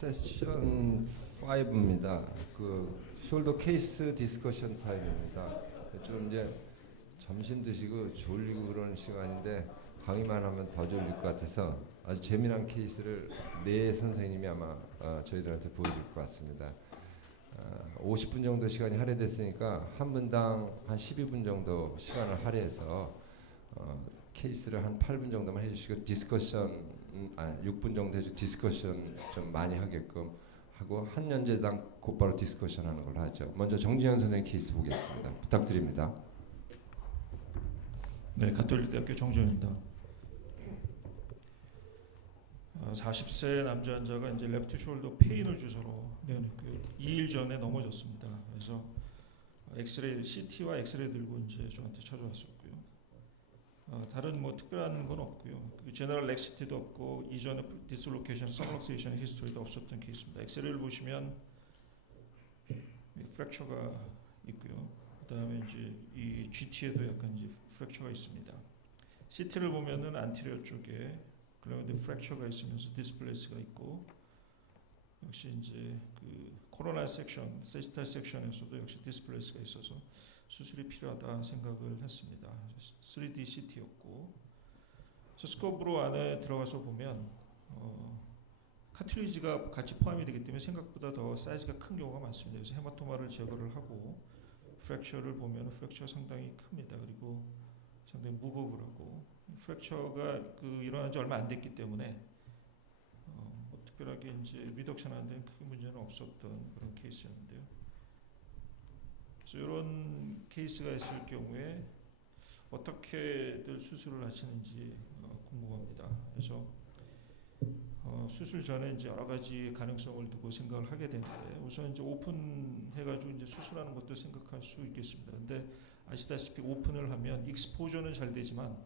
세션 5입니다. 그 숄더 케이스 디스커션 타임입니다. 좀 이제 점심 드시고 졸리고 그러는 시간인데 강의만 하면 더 졸릴 것 같아서 아주 재미난 케이스를 네 선생님이 아마 저희들한테 보여줄 것 같습니다. 50분 정도 시간이 할애됐으니까 한 분당 한 12분 정도 시간을 할애해서 케이스를 한 8분 정도만 해주시고 디스커션 6분 정도 해주고 디스커션 좀 많이 하게끔 하고 한 연제당 곧바로 디스커션 하는 걸로 하죠. 먼저 정지현 선생님 케이스 보겠습니다. 부탁드립니다. 네, 가톨릭대학교 정지현입니다. 40세 남자 환자가 이제 레프트 숄더 페인을 주소로 2일 전에 넘어졌습니다. 그래서 엑스레이, CT와 엑스레이 들고 이제 저한테 찾아왔었고요. 다른 뭐 특별한 건 없고요. 제너럴 렉시티도 없고 이전에 디슬로케이션, 서블럭세이션 히스토리도 없었던 케이스입니다. 엑스레이를 보시면 프랙처가 있고요. 그다음에 이제 이 GT에도 약간 이제 프랙처가 있습니다. CT를 보면은 안티리어 쪽에 그라운드 프랙처가 있으면서 디스플레이스가 있고 역시 이제 그 코로나 섹션, 세지탈 섹션에서도 역시 디스플레이스가 있어서 수술이 필요하다 생각을 했습니다. 3D CT였고, 스코프로 안에 들어가서 보면 카트리지가 같이 포함이 되기 때문에 생각보다 더 사이즈가 큰 경우가 많습니다. 그래서 헤마토마를 제거를 하고 프랙처를 보면 프랙처가 상당히 큽니다. 그리고 상당히 무거우라고 프랙처가 일어난 지 얼마 안 됐기 때문에 뭐 특별하게 이제 리덕션하는 데는 크게 문제는 없었던 그런 케이스였는데요. 그래서 이런 케이스가 있을 경우에 어떻게들 수술을 하시는지 궁금합니다. 그래서 수술 전에 이제 여러 가지 가능성을 두고 생각을 하게 되는데 우선 이제 오픈해가지고 이제 수술하는 것도 생각할 수 있겠습니다. 근데 아시다시피 오픈을 하면 익스포저는 잘 되지만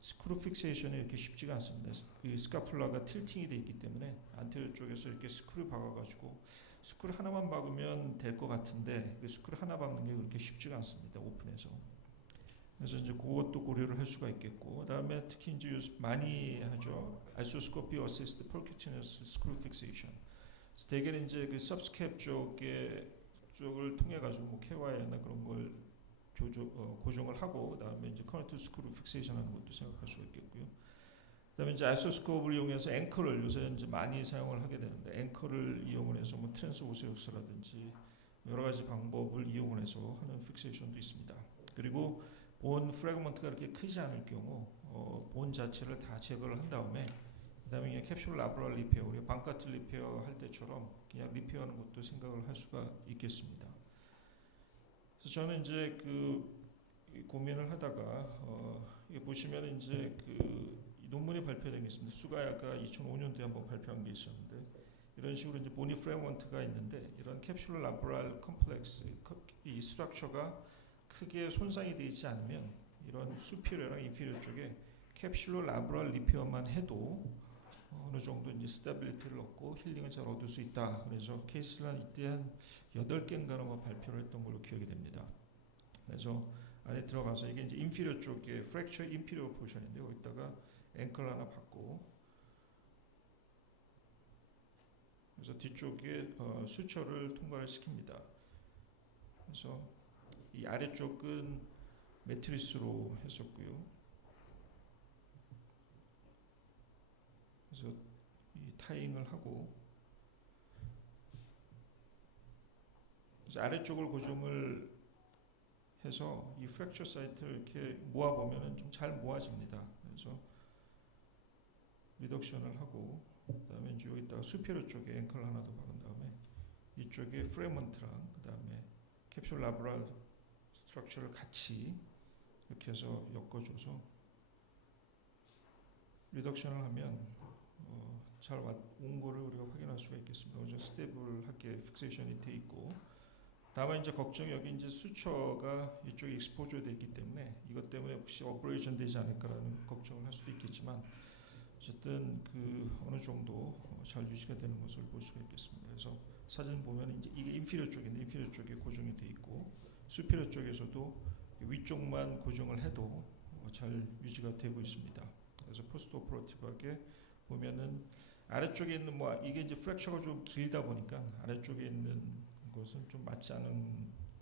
스크루 픽세이션이 이렇게 쉽지가 않습니다. 이 스카플라가 틸팅이 돼 있기 때문에 안테리어 쪽에서 이렇게 스크루 박아가지고 스크루 하나만 박으면 될 것 같은데 그 스크루 하나 박는 게 그렇게 쉽지가 않습니다. 오픈해서. 그래서 이제 그것도 고려를 할 수가 있겠고, 그다음에 특히 이제 많이 하죠. 아이소스코피 어시스트 퍼큐티너스 스크루 픽세이션. 대개는 이제 그 सब스캡 쪽을 통해 가지고 뭐 KY나 그런 걸 고정을 하고 그다음에 이제 커넥트 스크루 픽세이션 하는 것도 생각할 수가 있겠고요. 그다음에 이제 아이소스코프를 이용해서 앵커를 요새 이제 많이 사용을 하게 되는데 앵커를 이용을 해서 뭐 트랜스오세우스라든지 여러 가지 방법을 이용을 해서 하는 픽세이션도 있습니다. 그리고 본 프래그먼트가 그렇게 크지 않을 경우 본 자체를 다 제거를 한 다음에 그다음에 캡슐 라브랄 리페어, 우리가 방카트 리페어 할 때처럼 그냥 리페어하는 것도 생각을 할 수가 있겠습니다. 그래서 저는 이제 고민을 하다가 이게 보시면 이제 논문이 발표된 게 있습니다. 수가야가 2005년도에 한번 발표한 게 있었는데 이런 식으로 이제 보니 프래그먼트가 있는데 이런 캡슐 라브랄 컴플렉스 이 스트럭처가 크게 손상이 되어 있지 않으면 이런 수피리어랑 인피리어 쪽에 캡슐로 라브랄 리페어만 해도 어느 정도 이제 스테빌리티를 얻고 힐링을 잘 얻을 수 있다. 그래서 케이스를 이때 한 8개인가는 발표를 했던 걸로 기억이 됩니다. 그래서 안에 들어가서 이게 이제 인피리어 쪽에 프랙처 인피리어 포션인데 거기다가 앵클 하나 받고 그래서 뒤쪽에 수처를 통과를 시킵니다. 그래서 이 아래쪽은 매트리스로 했었고요. 그래서 이 타잉을 하고 그래서 아래쪽을 고정을 해서 이 프랙처 사이트를 이렇게 모아 보면은 좀 잘 모아집니다. 그래서 리덕션을 하고 그다음에 이제 여기다가 수피로 쪽에 앵클 하나 더 박은 다음에 이쪽에 프래그먼트랑 그다음에 캡슐 라브랄 스트럭처를 같이 이렇게 해서 엮어줘서 리덕션을 하면 잘 온 거를 우리가 확인할 수가 있겠습니다. 어제 스테이블하게 픽세이션이 돼 있고, 다만 이제 걱정이 여기 이제 수처가 이쪽에 익스포저 돼 있기 때문에 이것 때문에 혹시 오퍼레이션 되지 않을까라는 걱정을 할 수도 있겠지만 어쨌든 어느 정도 잘 유지가 되는 것을 볼 수가 있겠습니다. 그래서 사진 보면 이제 이게 인피리어 쪽인데 인피리어 쪽에 고정이 돼 있고 수피리어 쪽에서도 위쪽만 고정을 해도 잘 유지가 되고 있습니다. 그래서 포스트 오퍼레이티브하게 보면은 아래쪽에 있는 뭐 이게 이제 프랙처가 좀 길다 보니까 아래쪽에 있는 것은 좀 맞지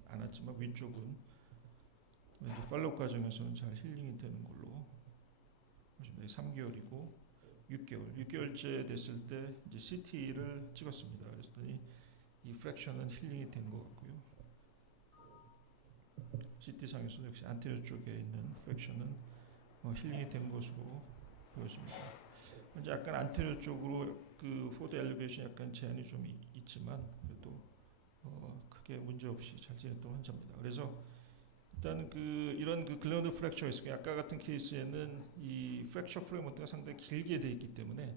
않았지만 위쪽은 이제 팔로우 과정에서는 잘 힐링이 되는 걸로 보시면 3개월이고 6개월째 됐을 때 이제 CT를 찍었습니다. 그랬더니 이 프랙션은 힐링이 된 것 같고요. CT 상에서도 역시 안테리어 쪽에 있는 프랙션은 힐링이 된 것으로 보여집니다. 이제 약간 안테리어 쪽으로 그 포드 엘리베이션 약간 제한이 좀 있지만 그래도 크게 문제 없이 잘 진행했던 환자입니다. 그래서 일단 이런 글랜드 프랙처가 있어요. 아까 같은 케이스에는 이 프랙처 프레임먼트가 상당히 길게 돼 있기 때문에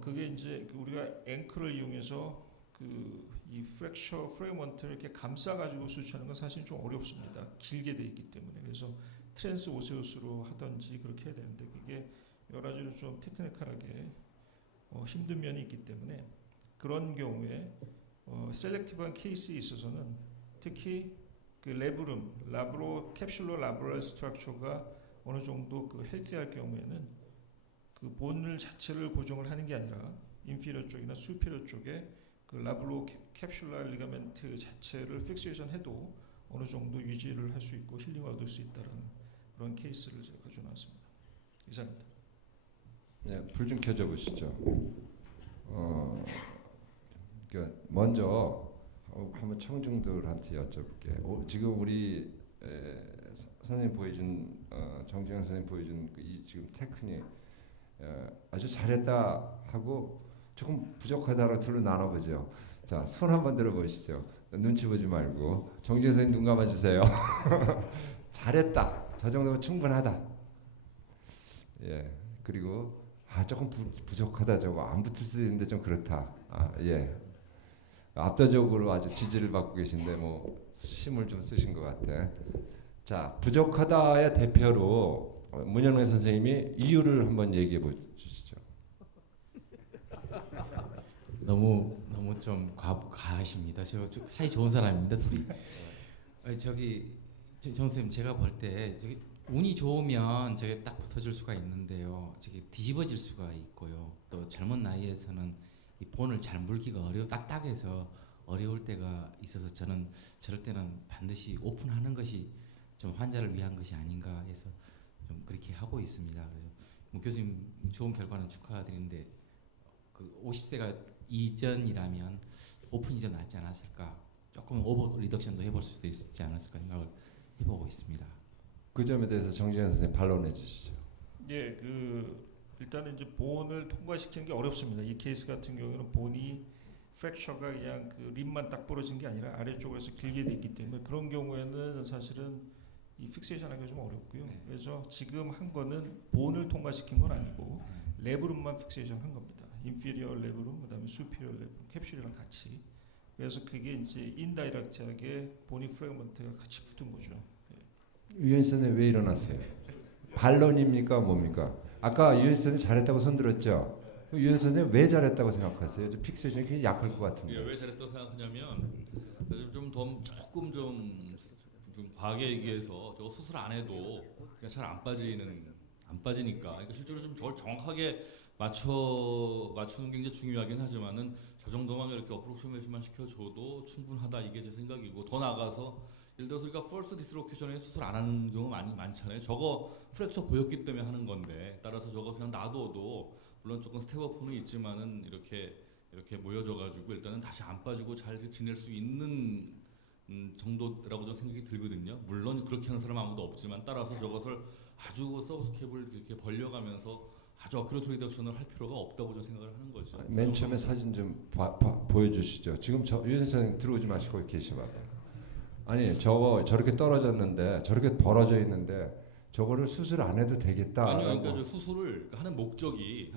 그게 이제 우리가 앵커를 이용해서 이 프랙처 프레임먼트를 이렇게 감싸 가지고 수치하는 건 사실 좀 어렵습니다. 길게 돼 있기 때문에. 그래서 트랜스 오세우스로 하든지 그렇게 해야 되는데 그게 여러 가지로 좀 테크니컬하게 힘든 면이 있기 때문에 그런 경우에 셀렉티브한 케이스에 있어서는 특히 그 캡슐러 라브럴 스트럭처가 어느 정도 헬티할 경우에는 그 본을 자체를 고정을 하는 게 아니라 인피리어 쪽이나 수피리어 쪽에 그 라브로 캡슐라 리가멘트 자체를 픽세이션 해도 어느 정도 유지를 할 수 있고 힐링을 얻을 수 있다는 그런 케이스를 제가 가져놨습니다. 이상입니다. 네, 불 좀 켜줘 보시죠. 그러니까 먼저 한번 청중들한테 여쭤볼게요. 지금 우리 선생님 보여준 정지영 선생님 보여준 이 지금 테크닉 아주 잘했다 하고 조금 부족하다로 둘로 나눠보죠. 자, 손 한번 들어보시죠. 눈치 보지 말고 정지영 선생님 눈 감아주세요. 잘했다. 저 정도면 충분하다. 예. 그리고 조금 부족하다. 저거 안 붙을 수도 있는데 좀 그렇다. 예. 압도적으로 아주 지지를 받고 계신데 뭐 힘을 좀 쓰신 것 같아. 자, 부족하다의 대표로 문현회 선생님이 이유를 한번 얘기해 주시죠. 너무 좀 과하십니다. 저 사이 좋은 사람입니다, 둘이. 정 선생님 제가 볼 때 저기 운이 좋으면 저게 딱 붙어줄 수가 있는데요. 저게 뒤집어질 수가 있고요. 또 젊은 나이에서는 이 본을 잘 물기가 딱딱해서 어려울 때가 있어서 저는 저럴 때는 반드시 오픈하는 것이 좀 환자를 위한 것이 아닌가 해서 좀 그렇게 하고 있습니다. 그래서 뭐 교수님 좋은 결과는 축하드리는데 50세가 이전이라면 오픈이 좀 낫지 않았을까, 조금 오버 리덕션도 해볼 수도 있지 않았을까 생각을 해보고 있습니다. 그 점에 대해서 정지현 선생님 반론해 주시죠. 예, 일단은 이제 본을 통과시키는 게 어렵습니다. 이 케이스 같은 경우는 본이 프랙처가 그냥 립만 딱 부러진 게 아니라 아래쪽으로 해서 길게 돼 있기 때문에 그런 경우에는 사실은 이 픽세이션하기가 좀 어렵고요. 네. 그래서 지금 한 거는 본을 통과시킨 건 아니고 레브룸만 픽세이션 한 겁니다. 인피리어 레브룸, 그다음에 수피리어 레브룸, 캡슐이랑 같이. 그래서 그게 이제 인다이렉트하게 보니 프래그먼트가 같이 붙은 거죠. 유현 선생님 왜 일어났어요? 반론입니까 뭡니까? 아까 유현 선생님 잘했다고 손 들었죠? 유현 선생님 왜 잘했다고 생각하세요? 픽세이션이 굉장히 약할 것 같은데. 왜 잘했다고 생각하냐면 조금 좀 과하게 얘기해서 저거 수술 안 해도 그냥 잘 안 빠지니까. 그러니까 실제로 좀 저걸 정확하게 맞추는 게 굉장히 중요하긴 하지만은 저 정도만 이렇게 어프로크시메이션만 시켜줘도 충분하다, 이게 제 생각이고, 더 나아가서 예를 들어서 우리가 퍼스트 디스로케이션에 수술 안 하는 경우가 많잖아요. 저거 프랙처 보였기 때문에 하는 건데, 따라서 저거 그냥 놔둬도 물론 조금 스텝어프는 있지만은 이렇게 모여져가지고 일단은 다시 안 빠지고 잘 지낼 수 있는 정도라고 좀 생각이 들거든요. 물론 그렇게 하는 사람 아무도 없지만, 따라서 저것을 아주 서브스캡을 이렇게 벌려가면서 아주 어큐레이트 리덕션을 할 필요가 없다고 저 생각을 하는 거죠. 맨 처음에 사진 좀 보여주시죠. 지금 유현 선생님 들어오지 마시고 계시봐요. 아니 저렇게 떨어졌는데 저렇게 벌어져 있는데 저거를 수술 안 해도 되겠다. 아니요, 그러니까 저 수술을 하는 목적이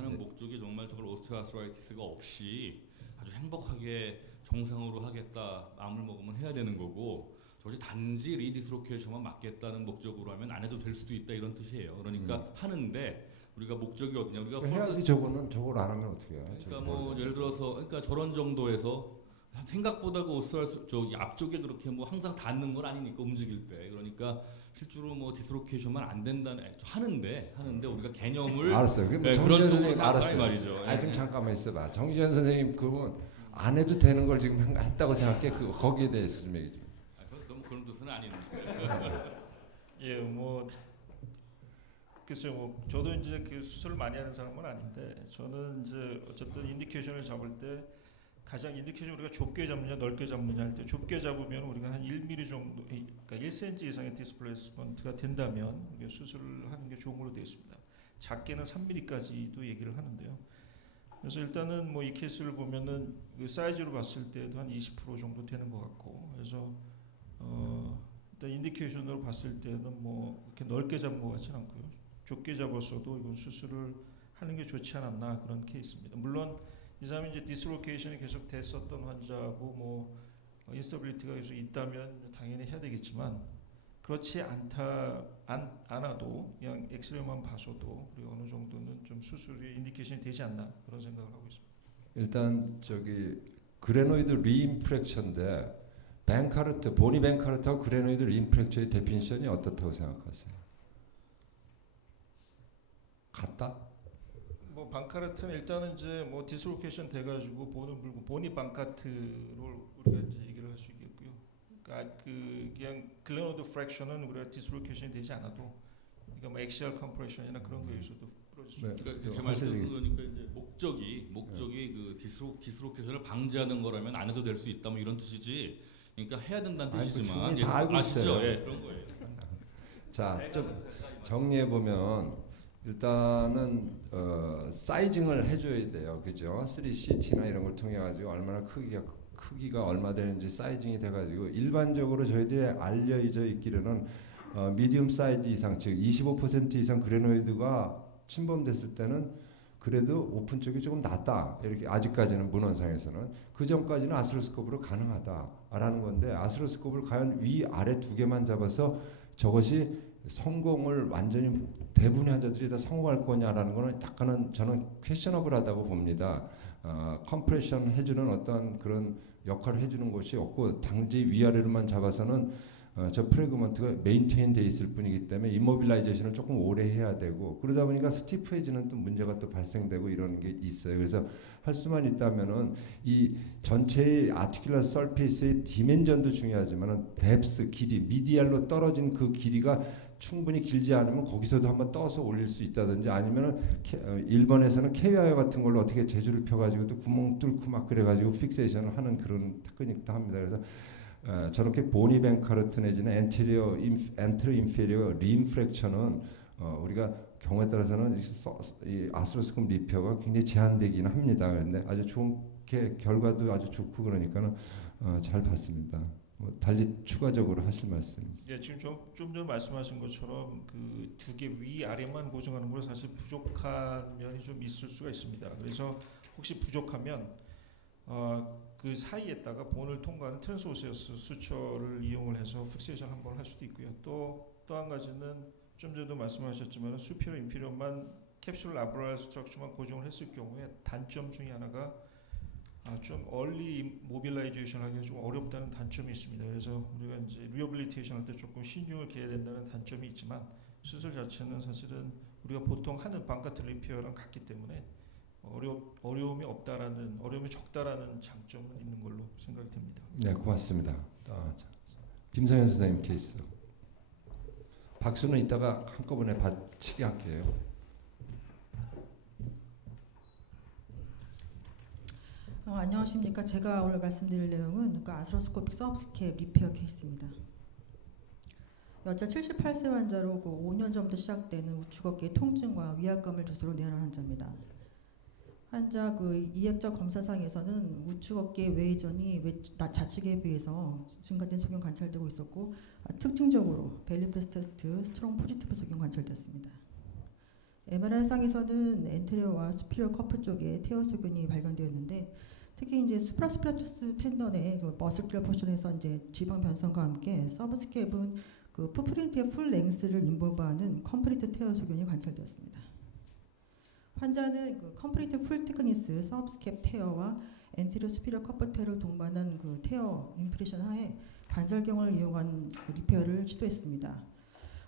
정말 저걸 오스테오아스라이티스가 없이 아주 행복하게 정상으로 하겠다, 마음을 먹으면 해야 되는 거고, 저것이 단지 리디스로케이션만 맞겠다는 목적으로 하면 안 해도 될 수도 있다, 이런 뜻이에요. 그러니까 하는데 우리가 목적이 어디냐? 우리가 해야지. 저걸 안 하면 어떻게 해? 그러니까 뭐 예를 들어서 저런 정도에서 생각보다 그 오스트랄 저기 앞쪽에 그렇게 뭐 항상 닿는 건 아니니까 움직일 때 그러니까 실제로 뭐 디스로케이션만 안 된다는 하는데 우리가 개념을 알았어요. 그럼 네, 정지현 그런 쪽으로 선생님 생각하는 알았어요. 말이죠. 예. 좀 잠깐만 있어봐. 정지현 선생님 그러면 안 해도 되는 걸 지금 했다고 생각해. 거기에 대해서 좀 얘기 좀. 그럼 그런 뜻은 아닌데. 예, 뭐 글쎄요, 뭐 저도 이제 그 수술을 많이 하는 사람은 아닌데 저는 이제 어쨌든 인디케이션을 잡을 때 가장 인디케이션 우리가 좁게 잡느냐 넓게 잡느냐 할 때 좁게 잡으면 우리가 한 1mm 정도, 그러니까 1cm 이상의 디스플레이스먼트가 된다면 우리가 수술을 하는 게 좋은 걸로 되어 있습니다. 작게는 3mm까지도 얘기를 하는데요. 그래서 일단은 뭐 이 케이스를 보면은 그 사이즈로 봤을 때도 한 20% 정도 되는 것 같고, 그래서 일단 인디케이션으로 봤을 때는 뭐 이렇게 넓게 잡은 것 같지는 않고요. 좁게 잡았어도 이건 수술을 하는 게 좋지 않았나 그런 케이스입니다. 물론 이 사람이 이제 디스로케이션이 계속 됐었던 환자고 뭐 인스터빌리티가 계속 있다면 당연히 해야 되겠지만 그렇지 않아도 그냥 엑스레이만 봐서도 우리가 어느 정도는 좀 수술이 인디케이션이 되지 않나 그런 생각을 하고 있습니다. 일단 저기 그레노이드 리인프렉션인데 벤카르트, 보니 벤카르트하고 그레노이드 리인프렉션의 데피니션이 어떻다고 생각하세요? 같다? 뭐 방카르트는 일단은 이제 뭐 디스로케이션 돼가지고 본을 물고 보니 방카르트로 우리가 이제 얘기를 할 수 있겠고요. 그러니까 그 그냥 글레노드 프랙션은 우리가 디스로케이션이 되지 않아도 그러니까 뭐 엑시얼 컴프레션이나 그런 거에서도 부러질 수 있죠. 그러니까 제 말씀은 그러니까 이제 목적이 그 디스로케이션을 방지하는 거라면 안 해도 될 수 있다 뭐 이런 뜻이지. 그러니까 해야 된다는 뜻이지만 다 알고 아시죠? 있어요. 예, 그런 거예요. 자, 좀 정리해 보면 일단은 사이징을 해줘야 돼요, 그죠? 3CT나 이런 걸 통해 가지고 얼마나 크기가 얼마 되는지 사이징이 돼가지고 일반적으로 저희들이 알려져 있기로는 미디움 사이즈 이상, 즉 25% 이상 그레노이드가 침범됐을 때는 그래도 오픈 쪽이 조금 낫다. 이렇게 아직까지는 문헌상에서는 그 전까지는 아스로스코프로 가능하다라는 건데 아스로스코프를 과연 위 아래 두 개만 잡아서 저것이 성공을 완전히 대부분의 환자들이 다 성공할 거냐라는 거는 약간은 저는 퀘셔너블하다고 봅니다. 컴프레션 해주는 어떤 그런 역할을 해주는 것이 없고 단지 위아래로만 잡아서는 저 프래그먼트가 메인테인 돼 있을 뿐이기 때문에 임모빌라이제이션을 조금 오래 해야 되고 그러다 보니까 스티프해지는 또 문제가 또 발생되고 이런 게 있어요. 그래서 할 수만 있다면은 이 전체의 아티큘러 서페이스의 디멘전도 중요하지만은 뎁스 길이 미디알로 떨어진 그 길이가 충분히 길지 않으면 거기서도 한번 떠서 올릴 수 있다든지 아니면은 일본에서는 케이와이어 같은 걸로 어떻게 재주를 펴가지고 또 구멍 뚫고 막 그래가지고 픽세이션을 하는 그런 테크닉도 합니다. 그래서 저렇게 보니 벤카르트 내지는 엔테리어 인페리어 리인프렉션은 우리가 경우에 따라서는 이 아스로스콤 리페어가 굉장히 제한되기는 합니다. 그런데 아주 좋게 결과도 아주 좋고 그러니까는 잘 봤습니다. 뭐 달리 추가적으로 하실 말씀. 예, 지금 좀 전 말씀하신 것처럼 그 두 개 위 아래만 보정하는 걸 사실 부족한 면이 좀 있을 수가 있습니다. 그래서 혹시 부족하면 그 사이에다가 본을 통과하는 트랜스오세어스 수처를 이용을 해서 픽세이션 한번 할 수도 있고요. 또 한 가지는 좀 전에도 말씀하셨지만 수피로 인피리어만 캡슐 라브랄 스트럭처만 고정을 했을 경우에 단점 중에 하나가 좀 얼리 모빌라이제이션 하기가 좀 어렵다는 단점이 있습니다. 그래서 우리가 이제 리허빌리테이션 할 때 조금 신중을 기해야 된다는 단점이 있지만 수술 자체는 사실은 우리가 보통 하는 방카트 리페어랑 같기 때문에 어려움이 없다라는 어려움이 적다라는 장점은 있는 걸로 생각이 됩니다. 네, 고맙습니다. 김성현 선생님 케이스. 박수는 이따가 한꺼번에 받치게 할게요. 안녕하십니까. 제가 오늘 말씀드릴 내용은 그 아스로스코픽 서브스캡 리페어 케이스입니다. 여자 78세 환자로 그 5년 전부터 시작되는 우측어깨 통증과 위압감을 주소로 내원한 환자입니다. 환자 그 이학적 검사상에서는 우측어깨 외전이 좌측에 비해서 증가된 소견 관찰되고 있었고 특징적으로 벨리프레스 테스트 스트롱 포지티브 소견 관찰됐습니다. MRI상에서는 엔테리어와 수피리어 커프 쪽에 테어 소견이 발견되었는데 특히 이제 수프라스피라투스 텐던의 그 머슬큘러 포션에서 이제 지방 변성과 함께 서브스캡은 그 풋프린트의 풀 랭스를 인볼브하는 컴플리트 테어 소견이 관찰되었습니다. 환자는 그 컴플리트 풀 티크니스 서브스캡 테어와 엔테리어 스피리어 커프테를 동반한 그 테어 임프레션 하에 관절경을 이용한 그 리페어를 시도했습니다.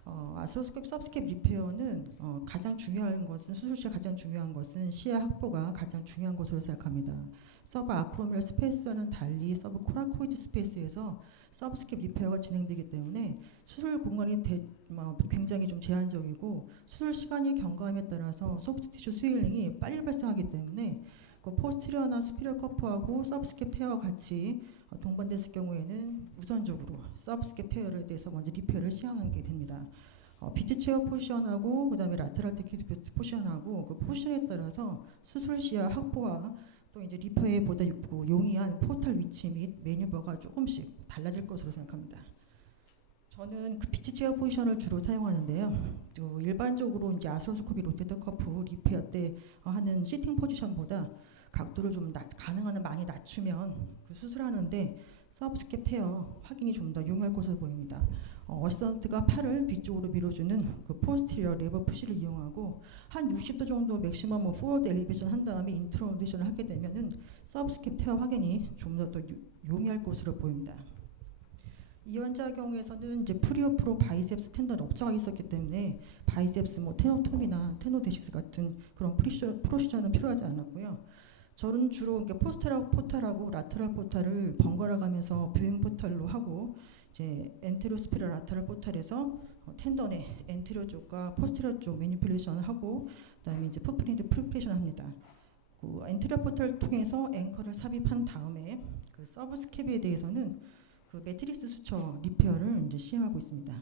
아스로스코픽 서브스캡 리페어는 가장 중요한 것은 수술 시에 가장 중요한 것은 시야 확보가 가장 중요한 것으로 생각합니다. 서브 아크로미얼 스페이스와는 달리 서브 코라코이드 스페이스에서 서브스캡 리페어가 진행되기 때문에 수술 공간이 굉장히 좀 제한적이고 수술 시간이 경과함에 따라서 소프트 티슈 스웨일링이 빨리 발생하기 때문에 그 포스티리어나 스피리어 커프하고 서브스캡 테어와 같이 동반됐을 경우에는 우선적으로 서브스캡 테어에 대해서 먼저 리페어를 시행하게 됩니다. 비트 체어 포지션하고 그다음에 라테랄 테키드 포지션하고 그 포지션에 따라서 수술 시야 확보와 또 이제 리페어에 보다 용이한 포탈 위치 및 매뉴버가 조금씩 달라질 것으로 생각합니다. 저는 그 비트 체어 포지션을 주로 사용하는데요. 일반적으로 이제 아스로스코피 로테이터 커프 리페어 때 하는 시팅 포지션보다 각도를 좀 가능한 한 많이 낮추면 그 수술하는데 서브스캡 테어 확인이 좀 더 용이할 것으로 보입니다. 어시스턴트가 팔을 뒤쪽으로 밀어주는 그 포스티리어 레버 푸시를 이용하고 한 60도 정도 맥시멈 포워드 엘리베이션 한 다음에 인트로듀션을 하게 되면은 서브스캡 테어 확인이 좀 더 용이할 것으로 보입니다. 이 환자 경우에서는 이제 프리오프로 바이셉스 텐던 럽처가 있었기 때문에 바이셉스 테노톰이나 테노데시스 같은 그런 프로시저는 필요하지 않았고요. 저는 주로 포스테랄 포탈하고 라테랄 포탈을 번갈아 가면서 뷰잉 포탈로 하고 이제 엔테리어 스피럴 라테랄 포탈에서 텐던의 엔테리어 쪽과 포스테리어 쪽 매니플레이션을 하고 그다음에 이제 풋프린트 프리프레이션을 합니다. 그 엔테리어 포탈을 통해서 앵커를 삽입한 다음에 그 서브스캡에 대해서는 그 매트릭스 수처 리페어를 이제 시행하고 있습니다.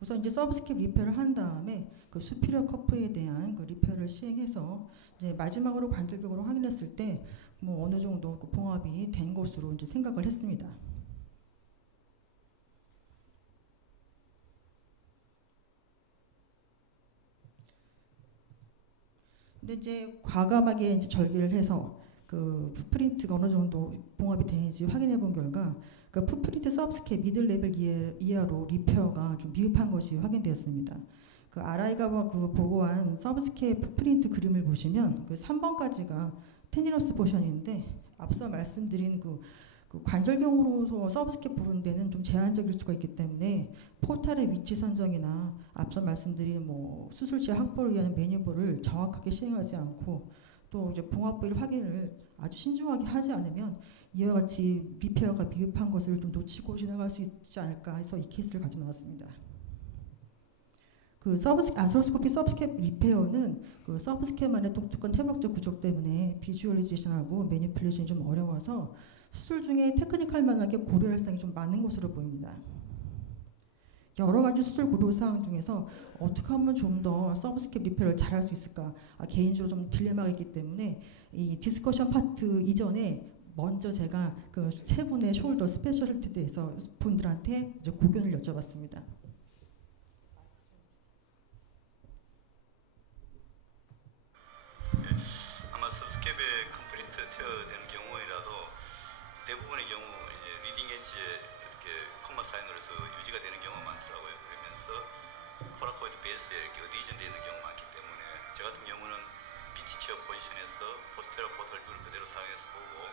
우선 이제 서브스캡 리페어를 한 다음에 그 수피리어 커프에 대한 그 리페어를 시행해서 이제 마지막으로 관절격으로 확인했을 때 뭐 어느 정도 그 봉합이 된 것으로 이제 생각을 했습니다. 근데 이제 과감하게 이제 절개를 해서 그 풋프린트가 어느 정도 봉합이 되는지 확인해 본 결과 그 풋프린트 서브스캡 미들 레벨 이하로 리페어가 좀 미흡한 것이 확인되었습니다. 그 RI가 그 보고한 서브스캡 풋프린트 그림을 보시면 그 3번까지가 테니러스 포션인데 앞서 말씀드린 그 관절경으로서 서브스캡 보는 데는 좀 제한적일 수가 있기 때문에 포탈의 위치 선정이나 앞서 말씀드린 뭐 수술 시 확보를 위한 매뉴버를 정확하게 시행하지 않고 또 이제 봉합 부위를 확인을 아주 신중하게 하지 않으면 이와 같이 리페어가 미흡한 것을 좀 놓치고 지나갈 수 있지 않을까 해서 이 케이스를 가져 나왔습니다. 그 아스로스코피 서브스캡 리페어는 그 서브스캡만의 독특한 퇴막적 구조 때문에 비주얼리제이션하고 매니플레이션이 좀 어려워서 수술 중에 테크니컬 만하게 고려할 사항이 좀 많은 것으로 보입니다. 여러 가지 수술 고려 사항 중에서 어떻게 하면 좀 더 서브스캡 리페어를 잘할 수 있을까 개인적으로 좀 딜레마가 있기 때문에 이 디스커션 파트 이전에 먼저 제가 그 세 분의 숄더 스페셜리티에 대해서 분들한테 이제 고견을 여쭤봤습니다. 아마 서브스캡에 컴플리트 테어된 경우이라도 대부분의 경우 이제 리딩 엣지에 이렇게 콤마 사인으로서 유지가 되는 경우가 많더라고요. 그러면서 코라코이드 베이스에 이렇게 어디전 되는 경우가 많기 때문에 저 같은 경우는 비치 체어 포지션에서 포스테럴 포털 뷰를 그대로 사용해서 보고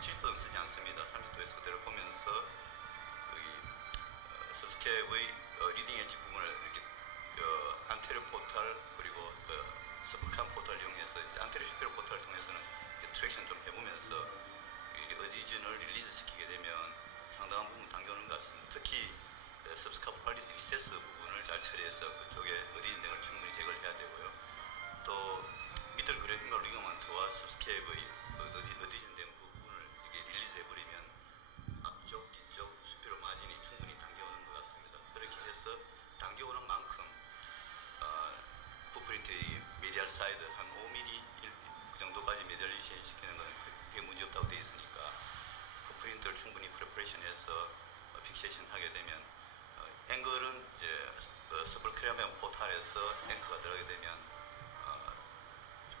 70도는 쓰지 않습니다. 30도에서 그대로 보면서 여기 서브스캡의 리딩 엣지 부분을 이렇게 안테리어 포털 그리고 서브칸 포털을 이용해서 안테리어 슈페리어 포털을 통해서는 트랙션 좀 해보면서 이 어디전을 릴리즈 시키게 되면 상당한 부분 당겨오는 것 같습니다. 특히 서브스카프팔 리세스 부분을 잘 처리해서 그쪽에 어디전 등을 충분히 제거를 해야 되고요. 또 미들 그래핑걸 리거먼트와 서브스캡의 어디전 된 부분을 이렇게 릴리즈 해버리면 앞쪽, 뒤쪽 슈페리어 마진이 충분히 당겨오는 것 같습니다. 그렇게 해서 당겨오는 만큼 풋프린트의 메디얼 사이드 한 5mm 그 정도까지 메디얼리션 시키는 것은 크게 문제 없다고 되어 있으니까 풋프린트를 충분히 프레퍼레이션해서 픽세이션 하게 되면 앵글은 이제 서블크레면 포탈에서 앵커가 들어가게 되면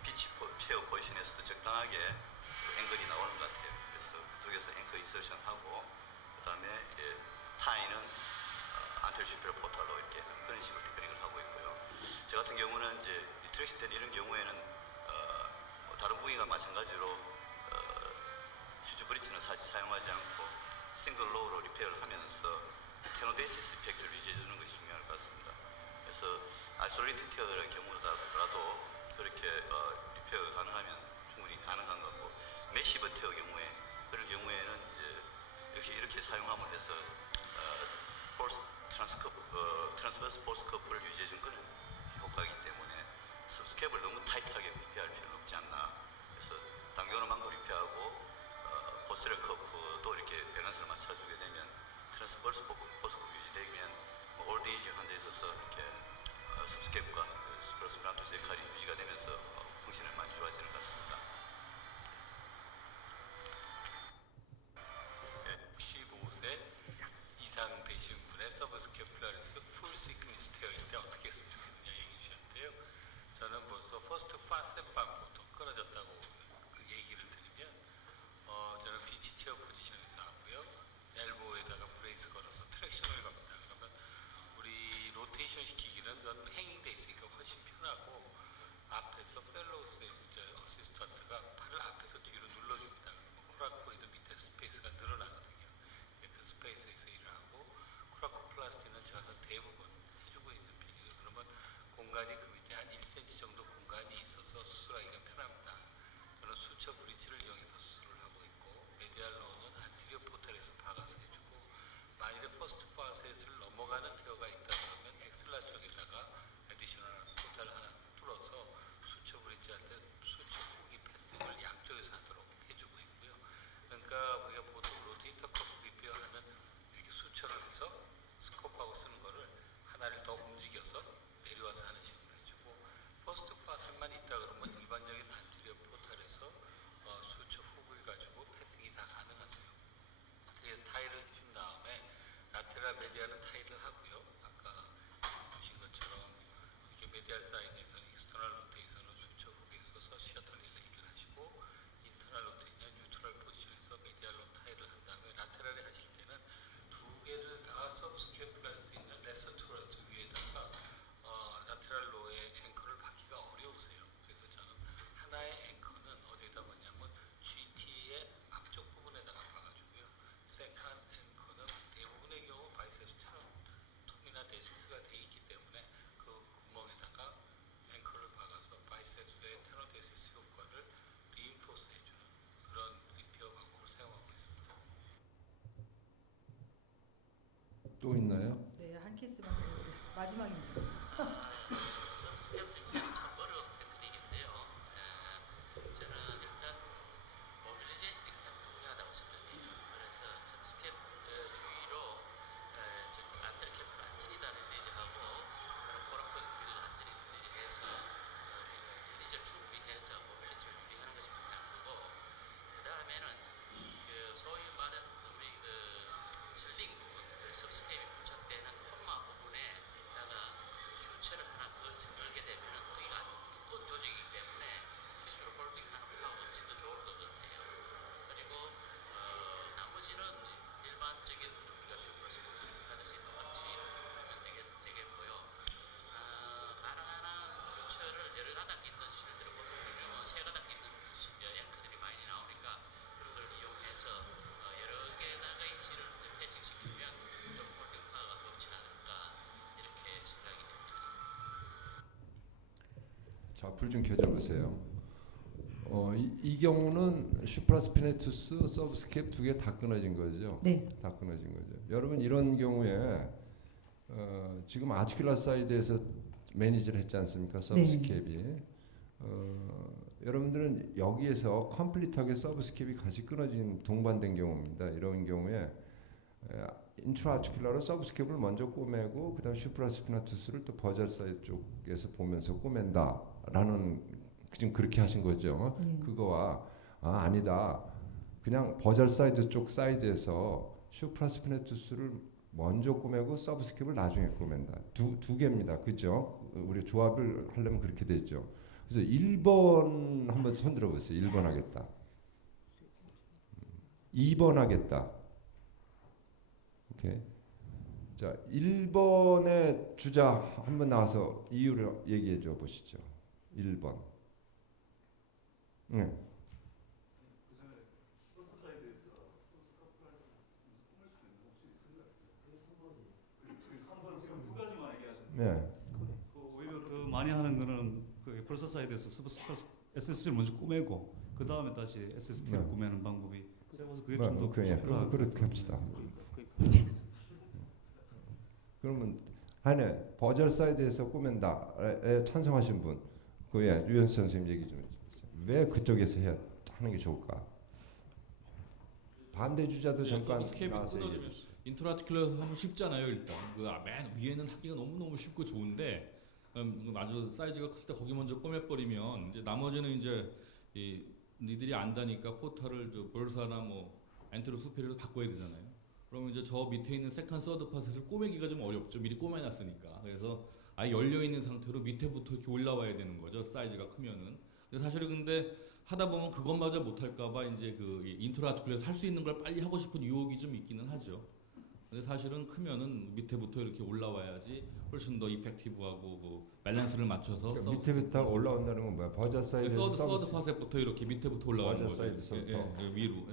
피치 체어 포지션에서도 적당하게 앵글이 나오는 것 같아요. 그래서 그쪽에서 앵커 인서션하고 그 다음에 타이는 안테리어 슈페리어 포탈로 이렇게 그런 식으로 테크닉을 하고 있고요. 저 같은 경우는 이제 리트렉션 때 이런 경우에는 뭐 다른 무기가 마찬가지로 슈즈 브릿지는 사용하지 않고 싱글 로우로 리페어를 하면서 테노데이시스 이펙트를 유지해주는 것이 중요할 것 같습니다. 그래서 아이솔레이트 티어의 경우라도 그렇게 리페어가 가능하면 충분히 가능한 거고, 매시브 티어 경우에 그럴 경우에는 이제 역시 이렇게 사용함을 해서 트랜스버스 포스 커프를 유지해준 것은 효과이기 때문에 습스캡을 너무 타이트하게 리페어할 필요는 없지 않나. 그래서 당겨오는 만큼 리페어하고 포스레 커프도 이렇게 밸런스를 맞춰주게 되면 트랜스버스 포스 커프 유지되면 올드에이지 환자에 있어서 이렇게 습스캡과 스프라스프란토스 역할이 유지가 되면서 펑션이 많이 좋아지는 것 같습니다. 65세 이상 되신 분의 서브스케플라리스 풀 시크니스 테어일 때 어떻게 했으면 좋겠느냐 얘기 주셨는데요. 저는 벌써 퍼스트 파센반부터 끊어졌다고 그 얘기를 드리면 저는 비치 체어 포지션에서 하고요. 엘보에다가 브레이스 걸어서 트랙션을 갑니다. 그러면 우리 로테이션 시키기는 그건 행잉돼 있으니까 훨씬 편하고, 앞에서 펠로우스의 어시스턴트가 팔을 앞에서 뒤로 눌러줍니다. 코라코이드 밑에 스페이스가 늘어나거든요. 그 스페이스에서 일을 하고, 코라코플라스티는 저는 대부분 해주고 있는 편이에요. 그러면 공간이 그 밑에 한 1cm 정도 공간이 있어서 수술하기가 편합니다. 저는 수처 브릿지를 이용해서 수술을 하고 있고, 메디알로는 안티리어 포탈에서 박아서 해주고, 만일에 퍼스트 파셋을 넘어가는 테어가 있다 그러면 엑슬라 쪽에다가 애디셔널 포탈 하나 뚫어서 수처 브릿지 할 때 수처 후기 패싱을 양쪽에서 하도록 해주고 있고요. 그러니까 우리가 보통 로테이터 커프 리페어 하면 이렇게 수처를 해서 스코프하고 쓰는 거를 하나를 더 움직여서 내려와서 하는 식으로 해주고, 퍼스트 파셋만 있다 그러면 일반적인 안티리어 포탈에서 수처 후기를 가지고 패싱이 다 가능하세요. 그래서 타일을 해준 다음에 라테랄 메디알은 타일을 하고요. 아까 보신 것처럼 이렇게 메디알 사이드에서는 익스터널 로테이션은 수처 후기에 있어서 셔틀 릴레이를 하시고, 인터널 로테이션 뉴트럴 포지션에서 메디알로 타일을 한 다음에 라테랄에 하실 때는 두 개를 다 서브스케플할 수 있는 레서 투러트 위에다가 라테랄 로의 앵커를 받기가 어려우세요. 그래서 저는 하나의 앵커는 어디에다 놓냐면 GT의 앞쪽 부분에다가 박아주고요. 세컨 앵커는 대부분의 경우 바이셉스 톰이나 데시스가 돼 있기 때문에 그 구멍에다가 앵커를 박아서 바이셉스의 테노데시스 효과를 리인포스 해주는 그런 리페어 방법을 사용하고 있습니다. 또 있나요? 네, 한 케이스만 더 드리겠습니다. 마지막입니다. 섭스캡 테크닉은 참 어려운 테크닉인데요. 저는 일단 모빌리제이션이 가장 중요하다고 생각해요. 그래서 섭스캡 주위로 안테리어 캡을 안 치리다는 이미지하고 코라코이드 주위로 안테리어 이미지해서 릴리즈를 충분히해서 모빌리티를 유지하는 것이 중요한 거고, 그 다음에는 소위 말하는 우리 슬링 부분, 섭스캡이 부착되는 콤마 부분에다가 슈체를 하나 걸게 되면 거기가 아주 두꺼운 조직이기 때문에 티슈를 홀딩하는 파워가 훨씬 더 좋을 것 같아요. 그리고 나머지는 일반적인 우리가 슈퍼스 구슬을 하듯이 똑같이 하면 되겠고요. 가능한 슈처를 여러 가닥 있는 실들을 보통 요즘은 세 가닥 있는 앵커들이 많이 나오니까 그런 걸 이용해서 여러 개다가 이 실을 패싱시키면 좀 홀딩 파워가 좋지 않을까 이렇게 생각이 됩니다. 자, 불 좀 켜줘보세요. 이 경우는 슈프라스피네투스, 서브스캡 두 개 다 끊어진 거죠. 네. 다 끊어진 거죠. 여러분 이런 경우에 지금 아티큘라 사이드에서 매니저를 했지 않습니까? 서브스캡이. 여러분들은 여기에서 컴플리트하게 서브스캡이 같이 끊어진 동반된 경우입니다. 이런 경우에 인트라아티큘라로 서브스캡을 먼저 꼬매고 그다음 슈프라스피네투스를 또 버절 사이드 쪽에서 보면서 꼬맨다라는 지금 그렇게 하신 거죠. 그거와 아니다. 그냥 버절 사이드 쪽 사이드에서 슈프라스피네투스를 먼저 꼬매고 서브스캡을 나중에 꼬맨다. 두 개입니다. 그죠? 우리 조합을 하려면 그렇게 되죠. 그래서 1번 한번 손 들어보세요. 1번 하겠다. 2번 하겠다. 오케이. 자, 1번의 주자 한번 나와서 이유를 얘기해 줘 보시죠. 1번. 네. 네. 오히려 더 많이 하는 거는 그 벌써 사이드에서 SSD를 먼저 꾸매고 그 다음에 다시 SSD를 네. 꾸매는 방법이 그래서 그게 뭐, 좀더 그럼 그렇게 합시다. 그러면 안에 버절 사이드에서 꾸맨다에 찬성하신 분, 그에 유현수 선생님 얘기 좀 해주세요. 왜 그쪽에서 하는 게 좋을까? 반대 주자도 잠깐 서브스캡이 나와서 얘기해 끊어지면 주세요. 인트라티큘러에서 하면 쉽잖아요. 일단 그맨 위에는 하기가 너무 쉽고 좋은데 아주 사이즈가 컸을 때 거기 먼저 꼬매버리면 이제 나머지는 이제 이 니들이 안다니까 포탈을 저 볼사나 뭐 엔트로 수페리로 바꿔야 되잖아요. 그러면 이제 저 밑에 있는 세컨 서드 파셋을 꼬매기가 좀 어렵죠. 미리 꼬매놨으니까. 그래서 아예 열려 있는 상태로 밑에부터 이렇게 올라와야 되는 거죠. 사이즈가 크면은. 근데 사실은 근데 하다 보면 그것마저 못할까봐 이제 그 인트라티큘러에서 할 수 있는 걸 빨리 하고 싶은 유혹이 좀 있기는 하죠. 근데 사실은 크면은 밑에부터 이렇게 올라와야지 훨씬 더 이펙티브하고 그 밸런스를 맞춰서 그러니까 밑에부터 올라온다는 건 뭐야? 버저 사이드에서 서드 파셋부터 이렇게 밑에부터 올라가는 버저 거죠. 사이드서부터. 위로.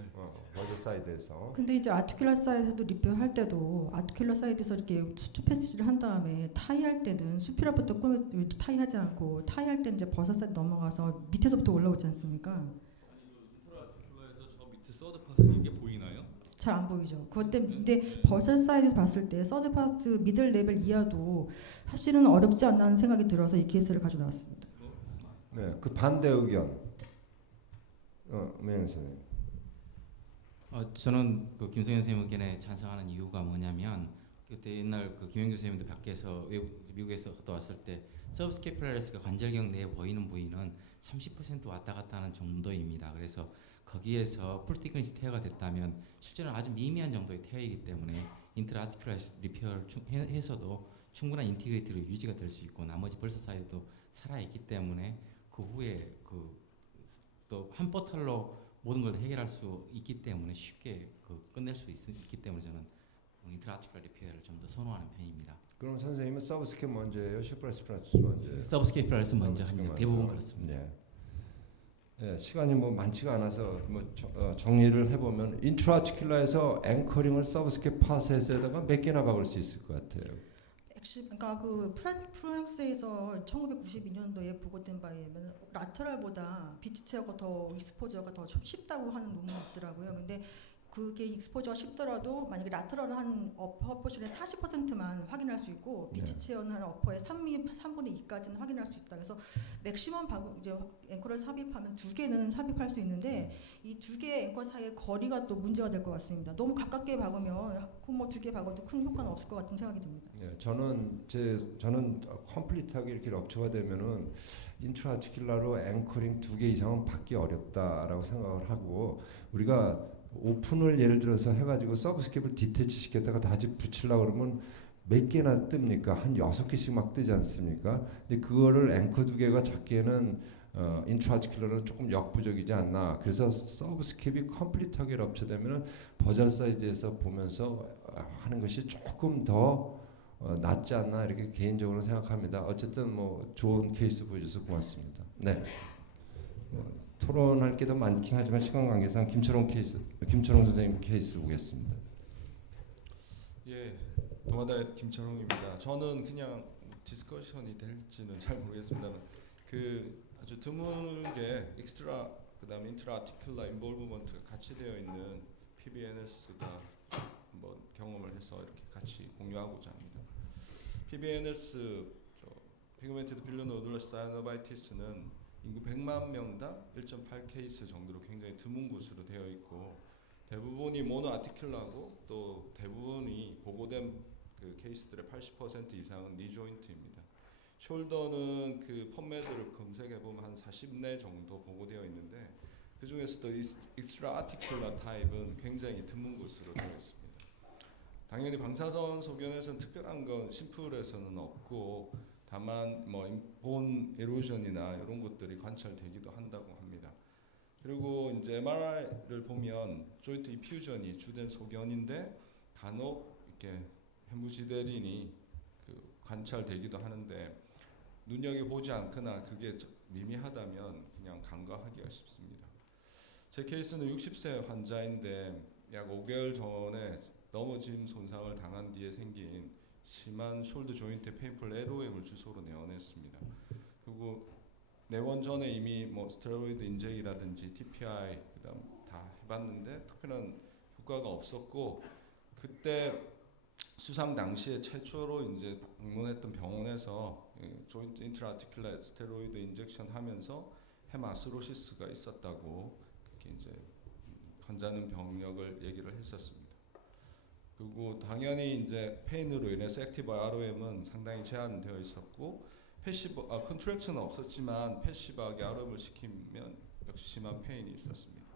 버저 사이드에서. 근데 이제 아티큘러 사이드에서도 리뷰할 때도 아티큘러 사이드에서 이렇게 수트 패스를 한 다음에 타이할 때는 수피라부터 꾸며 타이하지 않고 타이할 때는 이제 버섯 사이드 넘어가서 밑에서부터 올라오지 않습니까? 인트라티큘러에서 저 밑에 서드 파셋 이게 보이나요? 잘 안 보이죠. 그것 때문에 근데 버섯 사이드에서 봤을 때 서드 파스 미들 레벨 이하도 사실은 어렵지 않나 하는 생각이 들어서 이 케이스를 가지고 나왔습니다. 네, 그 반대 의견. 매영 선생님. 저는 그 김성현 선생님 의견에 찬성하는 이유가 뭐냐면 그때 옛날 그 김영규 선생님도 밖에서 미국에서 갔다 왔을 때 서브스케플라리스가 관절경 내에 보이는 부위는 30% 왔다 갔다 하는 정도입니다. 그래서 거기에서 풀티크니스 테어가 됐다면 실제로는 아주 미미한 정도의 테어이기 때문에 인트라아티큘러 리페어를 해서도 충분한 인티그리티로 유지가 될 수 있고 나머지 벌써 사이드도 살아있기 때문에 그 후에 그 또 한 포탈로 모든 걸 해결할 수 있기 때문에 쉽게 그 끝낼 수 있기 때문에 저는 인트라아티큘러 리페어를 좀 더 선호하는 편입니다. 그럼 선생님은 서브스캡 먼저예요, 슈퍼스프라투스 먼저예요? 서브스케플라리스 먼저 합니다. 대부분 그렇습니다. 네. 네, 시간이 뭐 많지가 않아서 뭐 정리를 해보면 인트라티큘러에서 앵커링을 서브스캡 파셋에다가 몇 개나 박을 수 있을 것 같아요. 그러니까 그 프랑스에서 1992년도에 보고된 바에 의하면 라테랄보다 비치 체어가 더 익스포저가 더 쉽다고 하는 논문이 있더라고요. 근데 그게 익스포저가 쉽더라도 만약에 라테럴은 한 어퍼 포션의 40%만 확인할 수 있고 비치 체어는 한 어퍼의 3분의 2까지는 확인할 수 있다. 그래서 맥시멈 이제 앵커를 삽입하면 2개는 삽입할 수 있는데 이 2개 앵커 사이의 거리가 또 문제가 될 것 같습니다. 너무 가깝게 박으면 뭐 2개 박아도 큰 효과는 없을 것 같은 생각이 듭니다. 네, 저는 컴플리트하게 이렇게 럭처가 되면은 인트라티큘러로 앵커링 2개 이상은 받기 어렵다라고 생각을 하고 우리가 오픈을 예를 들어서 해가지고 서브스캡을 디태치 시켰다가 다시 붙이려고 그러면 몇 개나 뜹니까? 한 6개씩 막 뜨지 않습니까? 근데 그거를 앵커 2개가 잡기에는 인트라티큘러는 조금 역부족이지 않나. 그래서 서브스캡이 컴플리트하게 럽처되면은 버전 사이즈에서 보면서 하는 것이 조금 더 낫지 않나 이렇게 개인적으로 생각합니다. 어쨌든 뭐 좋은 케이스 보여줘서 고맙습니다. 네. 토론할 게 더 많긴 하지만 시간 관계상 김철홍 선생님 케이스 보겠습니다. 예, 동아대 김철홍입니다. 저는 그냥 디스커션이 될지는 잘 모르겠습니다만 그 아주 드물게 엑스트라 그다음에 인트라아티큘러 인볼브먼트가 같이 되어 있는 PBNS가 한번 경험을 해서 이렇게 같이 공유하고자 합니다. PBNS 피그멘티드 빌루노듈러 사이노바이티스는 인구 100만 명당 1.8 케이스 정도로 굉장히 드문 곳으로 되어 있고 대부분이 모노아티큘러고 또 대부분이 보고된 그 케이스들의 80% 이상은 니 조인트입니다. 숄더는 그 펌메드를 검색해 보면 한 40내 정도 보고되어 있는데 그 중에서도 익스트라 아티큘러 타입은 굉장히 드문 곳으로 되어 있습니다. 당연히 방사선 소견에서는 특별한 건 심플에서는 없고 다만 뭐 본 에로전이나 이런 것들이 관찰되기도 한다고 합니다. 그리고 이제 MRI를 보면 조인트 이퓨전이 주된 소견인데 간혹 이렇게 해무지대린이 그 관찰되기도 하는데 눈여겨 보지 않거나 그게 미미하다면 그냥 간과하기가 쉽습니다. 제 케이스는 60세 환자인데 약 5개월 전에 넘어짐 손상을 당한 뒤에 생긴 심한 숄더 조인트 페인풀 LOM을 주소로 내원했습니다. 그리고 내원 전에 이미 뭐 스테로이드 인젝이라든지 TPI 그다음 다 해봤는데 특별한 효과가 없었고 그때 수상 당시에 최초로 이제 방문했던 병원에서 조인트 인트라아티큘러 스테로이드 인젝션 하면서 헤마스로시스가 있었다고 그렇게 이제 환자는 병력을 얘기를 했었습니다. 그리고 당연히 이제 페인으로 인해서 액티브 ROM은 상당히 제한되어 있었고 컨트랙션은 없었지만 패시브하게 ROM을 시키면 역시 심한 페인이 있었습니다.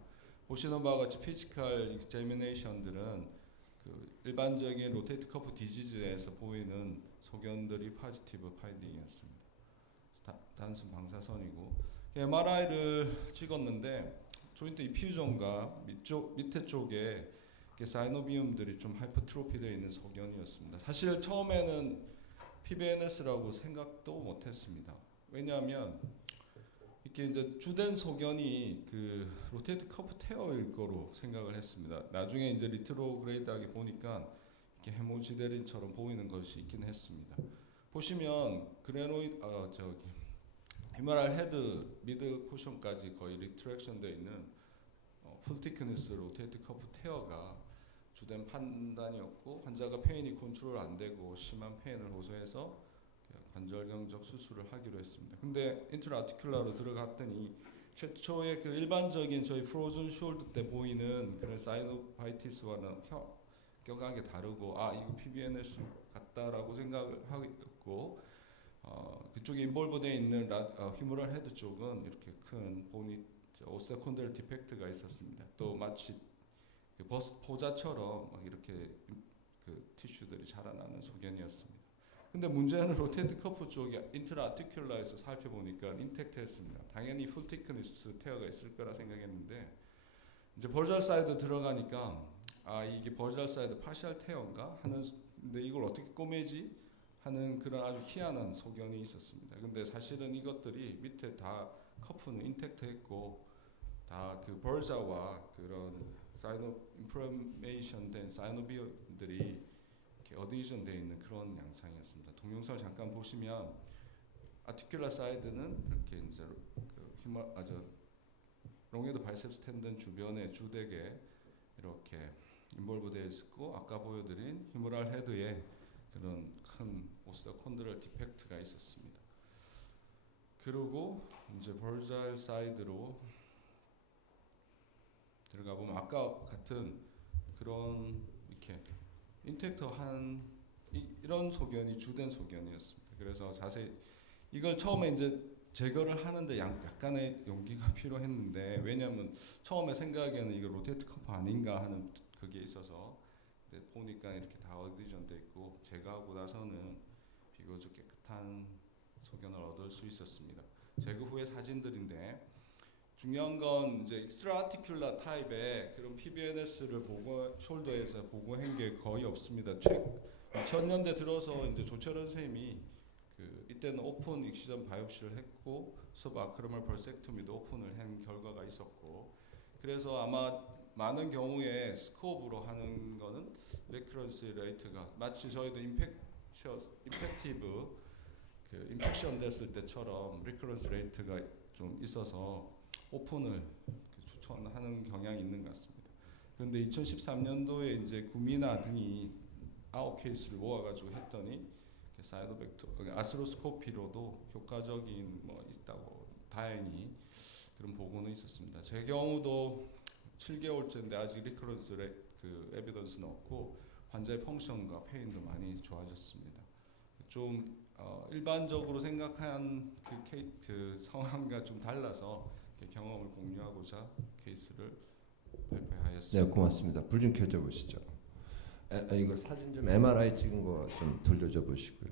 보시는 바와 같이 피지컬 익자미네이션들은 그 일반적인 로테이트 커프 디지즈에서 보이는 소견들이 포지티브 파인딩이었습니다. 단순 방사선이고 MRI를 찍었는데 조인트 이퓨전과 밑에 쪽에 사이노비움들이 좀 하이퍼트로피되어 있는 소견이었습니다. 사실 처음에는 PBNS라고 생각도 못했습니다. 왜냐하면 이렇게 이제 주된 소견이 그 로테이트 커프 테어일 거로 생각을 했습니다. 나중에 이제 리트로그레이드하게 보니까 이렇게 해모지데린처럼 보이는 것이 있긴 했습니다. 보시면 그레노이드 히메랄 헤드 미드 포션까지 거의 리트랙션 되어 있는 풀 티크니스 로테이트 커프 테어가 주된 판단이었고 환자가 페인이 컨트롤 안 되고 심한 페인을 호소해서 관절경적 수술을 하기로 했습니다. 근데 인트라아티큘러로 들어갔더니 최초의 그 일반적인 저희 프로즌 숄더 때 보이는 그런 사이노바이티스와는 격하게 다르고 아 이거 PBNS 같다라고 생각을 하고 그쪽에 인볼브되어 있는 휴머럴 헤드 쪽은 이렇게 큰 보니 오스테콘델 디펙트가 있었습니다. 또 마치 그 버스 포자처럼 막 이렇게 그 티슈들이 자라나는 소견이었습니다. 근데 문제는 로테이트 커프 쪽이 인트라아티큘러에서 살펴보니까 인텍트했습니다. 당연히 풀 티크니스 테어가 있을 거라 생각했는데 이제 버절 사이드 들어가니까 아 이게 버절 사이드 파셜 테어인가 하는 근데 이걸 어떻게 꼬매지 하는 그런 아주 희한한 소견이 있었습니다. 근데 사실은 이것들이 밑에 다 커프는 인텍트했고 다 그 벌자와 그런 사이노 인프레메이션 된 사이노비들이 이렇게 어디전 되어 있는 그런 양상이었습니다. 동영상을 잠깐 보시면 아티큘라 사이드는 이렇게 이제 그 롱헤드 바이셉스 텐던 주변에 주덱에 이렇게 인볼브되어 있었고 아까 보여드린 휴머럴 헤드에 그런 큰 오스테오콘드럴 디펙트가 있었습니다. 그리고 이제 벌자일 사이드로 들어가 보면 아까 같은 그런 이렇게 인텍터한 이런 소견이 주된 소견이었습니다. 그래서 자세히 이걸 처음에 이제 제거를 하는데 약간의 용기가 필요했는데 왜냐하면 처음에 생각에는 이거 로테이트 커프 아닌가 하는 그게 있어서 근데 보니까 이렇게 다 어디전돼 있고 제거하고 나서는 비교적 깨끗한 소견을 얻을 수 있었습니다. 제거 후의 사진들인데 중요한 건 이제 익스트라아티큘라 타입의 그런 PBNS를 숄더에서 보고한 게 거의 없습니다. 2000년대 들어서 이제 조철원 선생님이 그 이때는 오픈 익시전 바이옵시를 했고 서브아크로말 벌섹토미도 오픈을 한 결과가 있었고 그래서 아마 많은 경우에 스코프로 하는 거는 레크런스 레이트가 마치 저희도 임팩티브 그 인펙션 됐을 때처럼 리커런스 레이트가 좀 있어서 오픈을 추천하는 경향이 있는 것 같습니다. 그런데 2013년도에 이제 구미나 등이 9케이스를 모아가지고 했더니 사이드백터 아스로스코피로도 효과적인 뭐 있다고 다행히 그런 보고는 있었습니다. 제 경우도 7개월째인데 아직 리커런스 그 에비던스는 없고 환자의 펑션과 페인도 많이 좋아졌습니다. 좀 일반적으로 생각한 그 상황과 좀 달라서 경험을 공유하고자 케이스를 발표하였습니다. 네, 고맙습니다. 불 좀 켜줘 보시죠. 이거 사진 좀 MRI 찍은 거 좀 돌려줘 보시고요.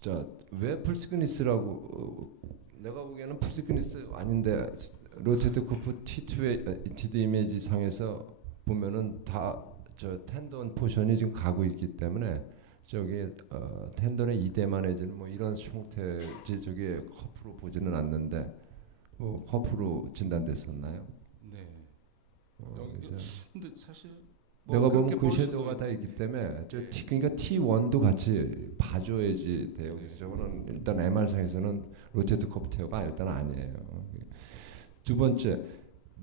자, 왜 풀스크니스라고 내가 보기에는 풀스크니스 아닌데 로테이트 코프 T2의 TD 이미지 상에서 보면은 다 저 텐던 포션이 지금 가고 있기 때문에 저기 텐던의 이대만 해지는 뭐 이런 형태지 저게 커프로 보지는 않는데 커프로 진단됐었나요? 네. 그래서 근데 사실 내가 보면 그렇게 그 볼 수도 섀도우가 다 있기 때문에 네. 그러니까 T1도 같이 봐줘야지 돼요. 그래서 저거는 일단 MR상에서는 로테이트 커프 테어가 일단 아니에요. 두 번째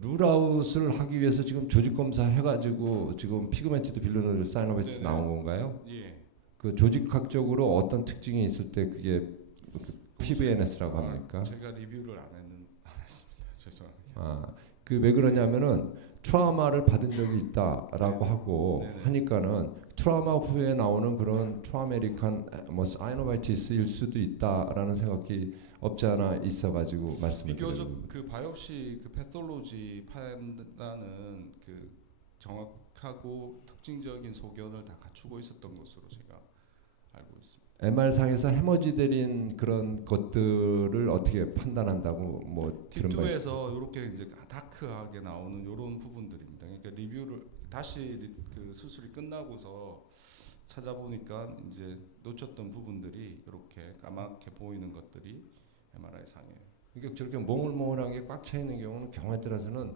룰아웃을 하기 위해서 지금 조직 검사 해가지고 지금 피그멘티드 빌루노드 사이노베이트 네네. 나온 건가요? 예. 그 조직학적으로 어떤 특징이 있을 때 그게 PVNS라고 합니까? 제가 리뷰를 안 했습니다. 죄송합니다. 그 왜 그러냐면은 트라우마를 받은 적이 있다라고 네. 하고 네네. 하니까는 트라우마 후에 나오는 그런 트라우메리칸 뭐 사이노바이티스일 수도 있다라는 생각이 없지 않아 있어가지고 말씀을 드립니다. 비교적 그 바이옵시 그 패톨로지 판단은 그 정확하고 특징적인 소견을 다 갖추고 있었던 것으로 제가 알고 있습니다. MR상에서 해머지들인 그런 것들을 어떻게 판단한다고 뭐 들은 바 있습니다. T2에서 이렇게 이제 다크하게 나오는 이런 부분들입니다. 그러니까 리뷰를 다시 그 수술이 끝나고서 찾아보니까 이제 놓쳤던 부분들이 이렇게 까맣게 보이는 것들이 MRI 상이에요. 그러니까 저렇게 몽글몽글한 게 꽉 차 있는 경우는 경우에 따라서는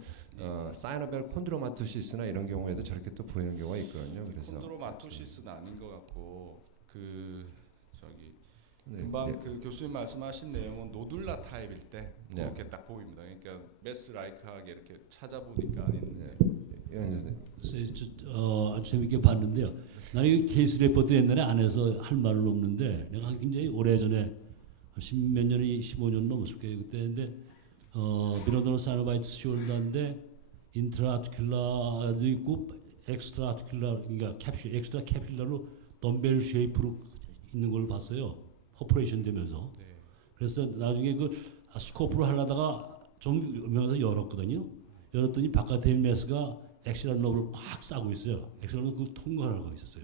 사이노벨 콘드로마토시스나 이런 경우에도 저렇게 또 보이는 경우가 있거든요. 그래서 콘드로마토시스는 아닌 것 같고 그 저기 네, 금방 네. 그 교수님 말씀하신 내용은 노둘라 타입일 때 네. 그렇게 딱 보입니다. 그러니까 메스 라이크하게 이렇게 찾아보니까 있는데 아주 재밌게 봤는데요. 나는 이 케이스 레포트 옛날에 안 해서 할 말은 없는데 내가 굉장히 오래전에 10몇 년이 15년 넘었을 거예요. 그때인데 비노도노 사이노바이티스 숄더인데 인트라아티큘라도 있고 엑스트라아티큘라 그러니까 캡슐 엑스트라 캡슐라로 덤벨 쉐이프로 있는 걸 봤어요. 퍼포레이션 되면서. 네. 그래서 나중에 그 스코프로 하려다가 좀 유명해서 열었거든요. 열었더니 바깥에 있는 메스가 엑시랄 너브를 꽉 싸고 있어요. 엑시랄 너브 그걸 통과하고 있었어요.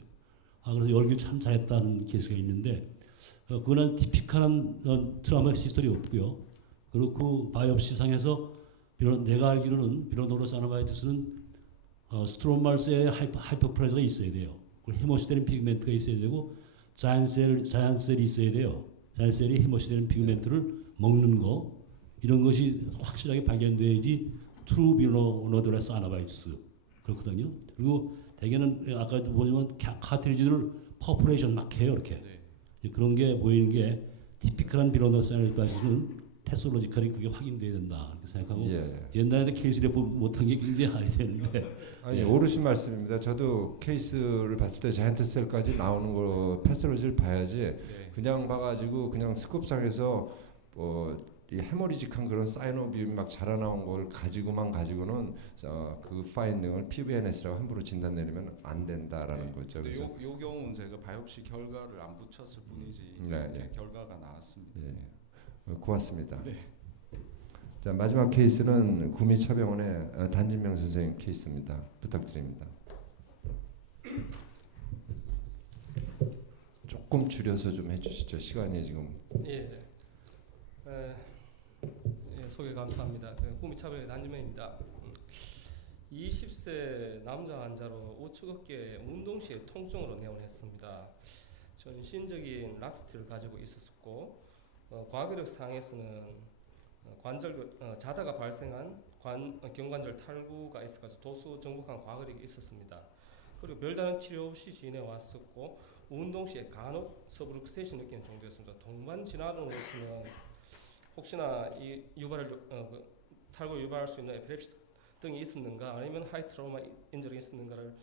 그래서 열기 참 잘했다는 케이스가 있는데 그거는 티피컬한 트라우마 히스토리 없고요. 그렇고 바이옵시상에서 내가 알기로는 비노도노 사이노바이티스는 스트로말세의 하이퍼프레저가 있어야 돼요. 그리고 헤모시데린 피그멘트가 있어야 되고 자연셀이 있어야 돼요. 자연셀이 헤모시데린 피그멘트를 먹는 거 이런 것이 확실하게 발견돼야지 트루 비노도노 사이노바이티스 그렇거든요. 그리고 대개는 아까도 보지만 카트리지를 퍼포레이션 막 해요 이렇게. 네. 그런 게 보이는 게 티피컬한 비노도노 사이노바이티스는 패솔로지컬이 그게 확인돼야 된다 이렇게 생각하고 옛날에는 케이스 레포 못한 게 굉장히 한이 되는데 아니 오르신 말씀입니다. 저도 케이스를 봤을 때 자이언트셀까지 나오는 거 패솔로지를 봐야지 그냥 봐가지고 그냥 스콥상에서 이 해머리직한 그런 사이노비움이 막 자라나온 걸 가지고는 그 파인딩을 PVNS라고 함부로 진단 내리면 안 된다라는 거죠. 그래서 요 경우는 제가 바이옵시 결과를 안 붙였을 뿐이지 네. 결과가 나왔습니다. 고맙습니다. 네. 자 마지막 케이스는 구미차병원의 단진명 선생님 케이스입니다. 부탁드립니다. 조금 줄여서 좀 해주시죠. 시간이 지금. 소개 감사합니다. 저는 구미차병의 단진명입니다. 20세 남자 환자로 우측 어깨 운동 시에 통증으로 내원했습니다. 전신적인 락스티를 가지고 있었고 과거력 상에서는 자다가 발생한 경관절 탈구가 있어가지고 도수 정복한 과거력이 있었습니다. 그리고 별다른 치료 없이 지내왔었고 운동 시에 간혹 서브룩스테이션 느끼는 정도였습니다. 동반 진화론으로서는 혹시나 이 탈구 유발할 수 있는 에피lep시 등이 있었는가 아니면 하이 트라우마 인저리가 있었는가를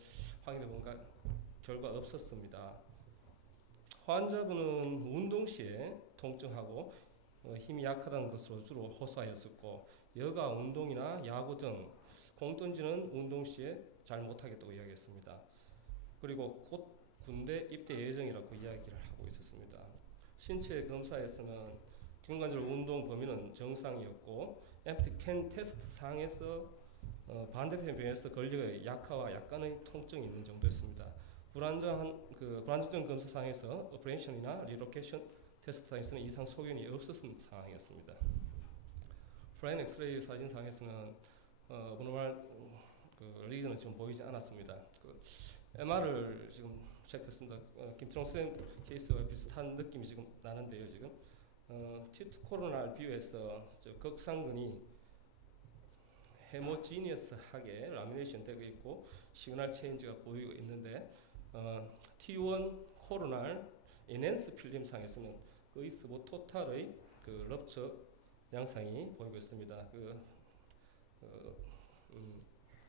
확인해 보니까 결과 없었습니다. 환자분은 운동 시에 통증하고 힘이 약하다는 것으로 주로 호소하였었고 여가 운동이나 야구 등 공 던지는 운동 시에 잘 못하겠다고 이야기했습니다. 그리고 곧 군대 입대 예정이라고 이야기를 하고 있었습니다. 신체 검사에서는 경관절 운동 범위는 정상이었고 엠프티 캔 테스트 상에서 반대편 병에서 근력의 약화와 약간의 통증이 있는 정도였습니다. 불안정증 검사상에서 오퍼레이션이나 리로케이션 테스트상에서는 이상 소견이 없었던 상황이었습니다. 프라임 엑스레이 사진상에서는 노멀 리전은 지금 보이지 않았습니다. MR을 지금 체크했습니다. 김철웅 선생님 케이스와 비슷한 느낌이 지금 나는데요. 지금 T2 코로나를 비유해서 저 극상근이 헤모지니어스하게 라미네이션 되고 있고 시그널 체인지가 보이고 있는데 T1 코로날 인핸스 필름상에서는 거의 스보토탈의 그 럽처 양상이 보이고 있습니다.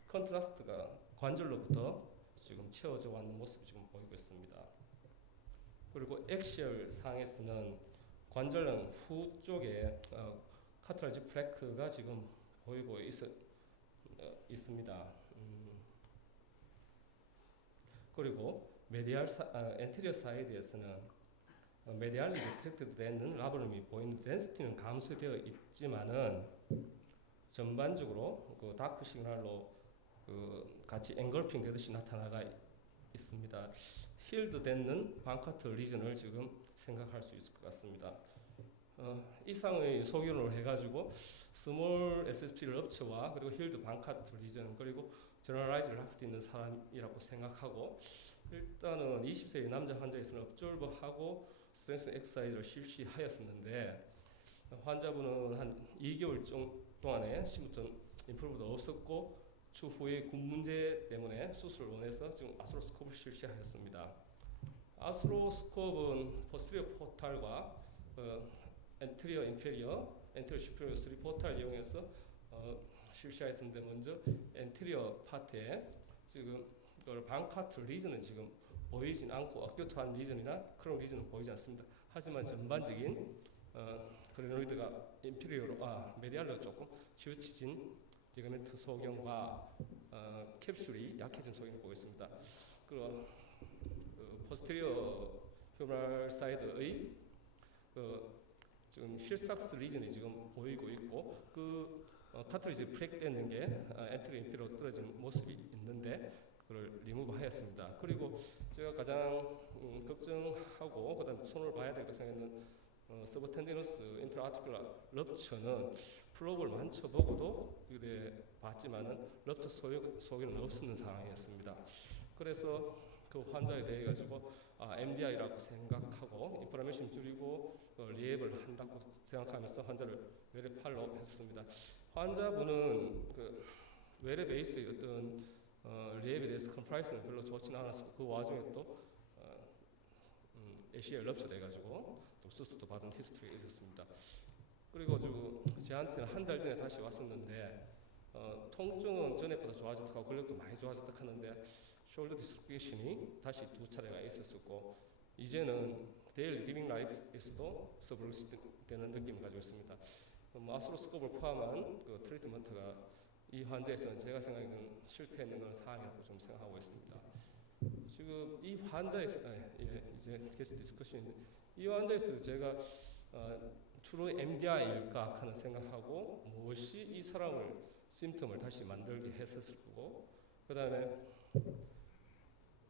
컨트라스트가 관절로부터 지금 채워져 왔는 모습이 지금 보이고 있습니다. 그리고 엑시얼 상에서는 관절은 후 쪽에 카트라지 플래크가 지금 보이고 있습니다. 그리고 엔테리어 사이드에서는 메디알리 리트랙트 되는 라브럼이 보이는 덴시티는 감소되어 있지만은 전반적으로 그 다크 시그널로 같이 앵걸핑 되듯이 나타나가 있습니다. 힐드 되는 반카트 리전을 지금 생각할 수 있을 것 같습니다. 이상의 소견을 해가지고 스몰 SSP 럽처와 그리고 힐드 반카트 리전 그리고 저널라이즈를 할 수 있는 사람이라고 생각하고 일단은 20세의 남자 환자에서는 업졸버하고 스트렝스 엑사이즈를 실시하였었는데 환자분은 한 2개월 동안에 시무턴 임프루브도 없었고 추후에 군 문제 때문에 수술을 원해서 지금 아스로스코프를 실시하였습니다. 아스로스코프는 포스티리어 포탈과 엔테리어 인페리어, 엔테리어 슈페리어 3 포탈 이용해서 실시하였는데 먼저 엔테리어 파트에 지금 반카트 리전은 지금 보이진 않고 어큐트한 리전이나 크롬 리전은 보이지 않습니다. 하지만 전반적인 그레노이드가 인페리어로 메디알로 조금 치우쳐진 리가멘트 소경과 캡슐이 약해진 소경을 보고 있습니다. 그리고 포스테리어 휴머럴 사이드의 지금 힐삭스 리전이 지금 보이고 있고 카트리지 프렉되는 게 엔트리 인피로 떨어지는 모습이 있는데 그걸 리무브하였습니다. 그리고 제가 가장 걱정하고 그다음 손을 봐야 되겠다 생각했는 서브텐디너스 인트라아티큘라 럽처는 플로브를 만져보고도 그래 봤지만은 럽처 소견은 없었는 상황이었습니다. 그래서 그 환자에 대해 가지고 MDI라고 생각하고 인프라메이션 줄이고 리앱을 한다고 생각하면서 환자를 외래팔로 했습니다. 환자분은 그 외래 베이스의 어떤 리앱에 대해서 컴프라이스는 별로 좋지는 않았고 그 와중에 또 ACL 럽처 돼가지고 또 수술도 받은 히스토리가 있었습니다. 그리고 저한테는 한 달 전에 다시 왔었는데 통증은 전에보다 좋아졌다고 근력도 많이 좋아졌다 하는데 숄더 디스로케이션이 다시 2차례가 있었고 이제는 데일리 리빙 라이프에서도 서브루시 되는 느낌을 가지고 있습니다. 아스로스코프를 포함한 그 트리트먼트가 이 환자에서는 제가 생각하기에는 실패했는 그런 사항이라고 좀 생각하고 있습니다. 지금 이 환자에서 이제 게스트 디스커션인데 이 환자에서 제가 주로 MDI일까 하는 생각하고 무엇이 이 사람을 심텀을 다시 만들게 했었을 거고 그 다음에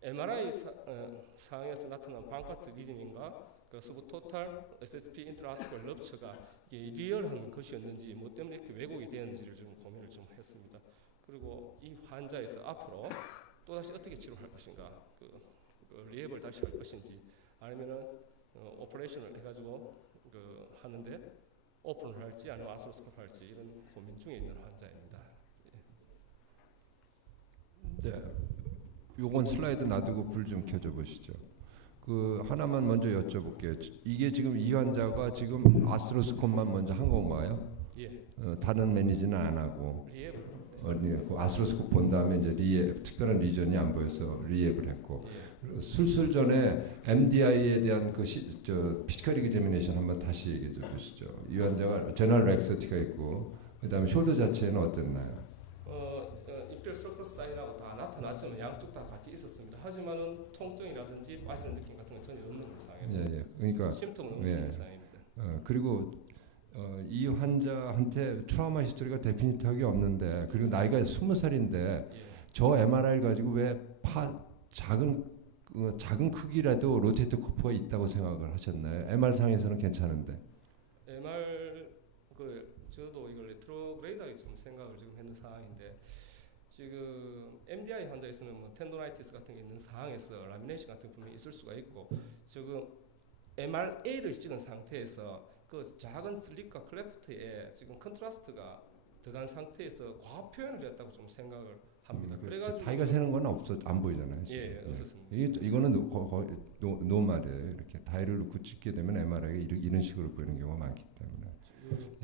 MRI 상황에서 나타난 반카트 리전인가 그 서브토탈 SSP 인트라아티큘 럽처가 리얼한 것이었는지 뭐 때문에 이렇게 왜곡이 되었는지를 좀 고민을 좀 했습니다. 그리고 이 환자에서 앞으로 또다시 어떻게 치료할 것인가 그 리앱을 다시 할 것인지 아니면은 오퍼레이션을 해가지고 하는데 오픈을 할지 아니면 아스로스코프 할지 이런 고민 중에 있는 환자입니다. 네, 요건 슬라이드 놔두고 불 좀 켜줘 보시죠. 그 하나만 먼저 여쭤볼게요. 이게 지금 이 환자가 지금 아스로스코프만 먼저 한 건가요? 예. 다른 매니지는 안 하고. 리앱을 그 아스로스코프 본 다음에 이제 리앱 특별한 리전이 안 보여서 리앱을 했고 수술 전에 MDI에 대한 그 피지컬 이그제미네이션 한번 다시 얘기해 주시죠. 이 환자가 제너럴 렉서티가 있고 그다음에 숄더 자체는 어땠나요? 인피리어 서커스 사인하고 다 나타났지만 양쪽 다 같이 있었습니다. 하지만은 통증이라든지 빠지는 느낌 같은 건 전혀 없는 상황이었습니다. 예. 그러니까 심통은 없는 상황입니다. 그리고 이 환자한테 트라우마 히스토리가 데피니트하게 없는데 그리고 나이가 20살인데 저 MRI를 가지고 왜 작은 크기라도 로테이터 코프가 있다고 생각을 하셨나요? MR 상에서는 괜찮은데. MR 저도 이걸 레트로그레이드하게 지금 생각을 지금 했는 상황인데 지금 MDI 환자에서는 뭐 텐도나이티스 같은 게 있는 상황에서 라미네이션 같은 게 분명히 있을 수가 있고 지금 MRA를 찍은 상태에서 그 작은 슬립과 클레프트에 지금 컨트라스트가 들어간 상태에서 과학 표현을 했다고 좀 생각을 합니다. 그래가지고 다이가 새는 건 없어 안 보이잖아요. 예, 없었습니다. 이거는 노말이에요. 이렇게 다이를 놓고 찍게 되면 MRI가 이런 식으로 보이는 경우가 많기 때문에.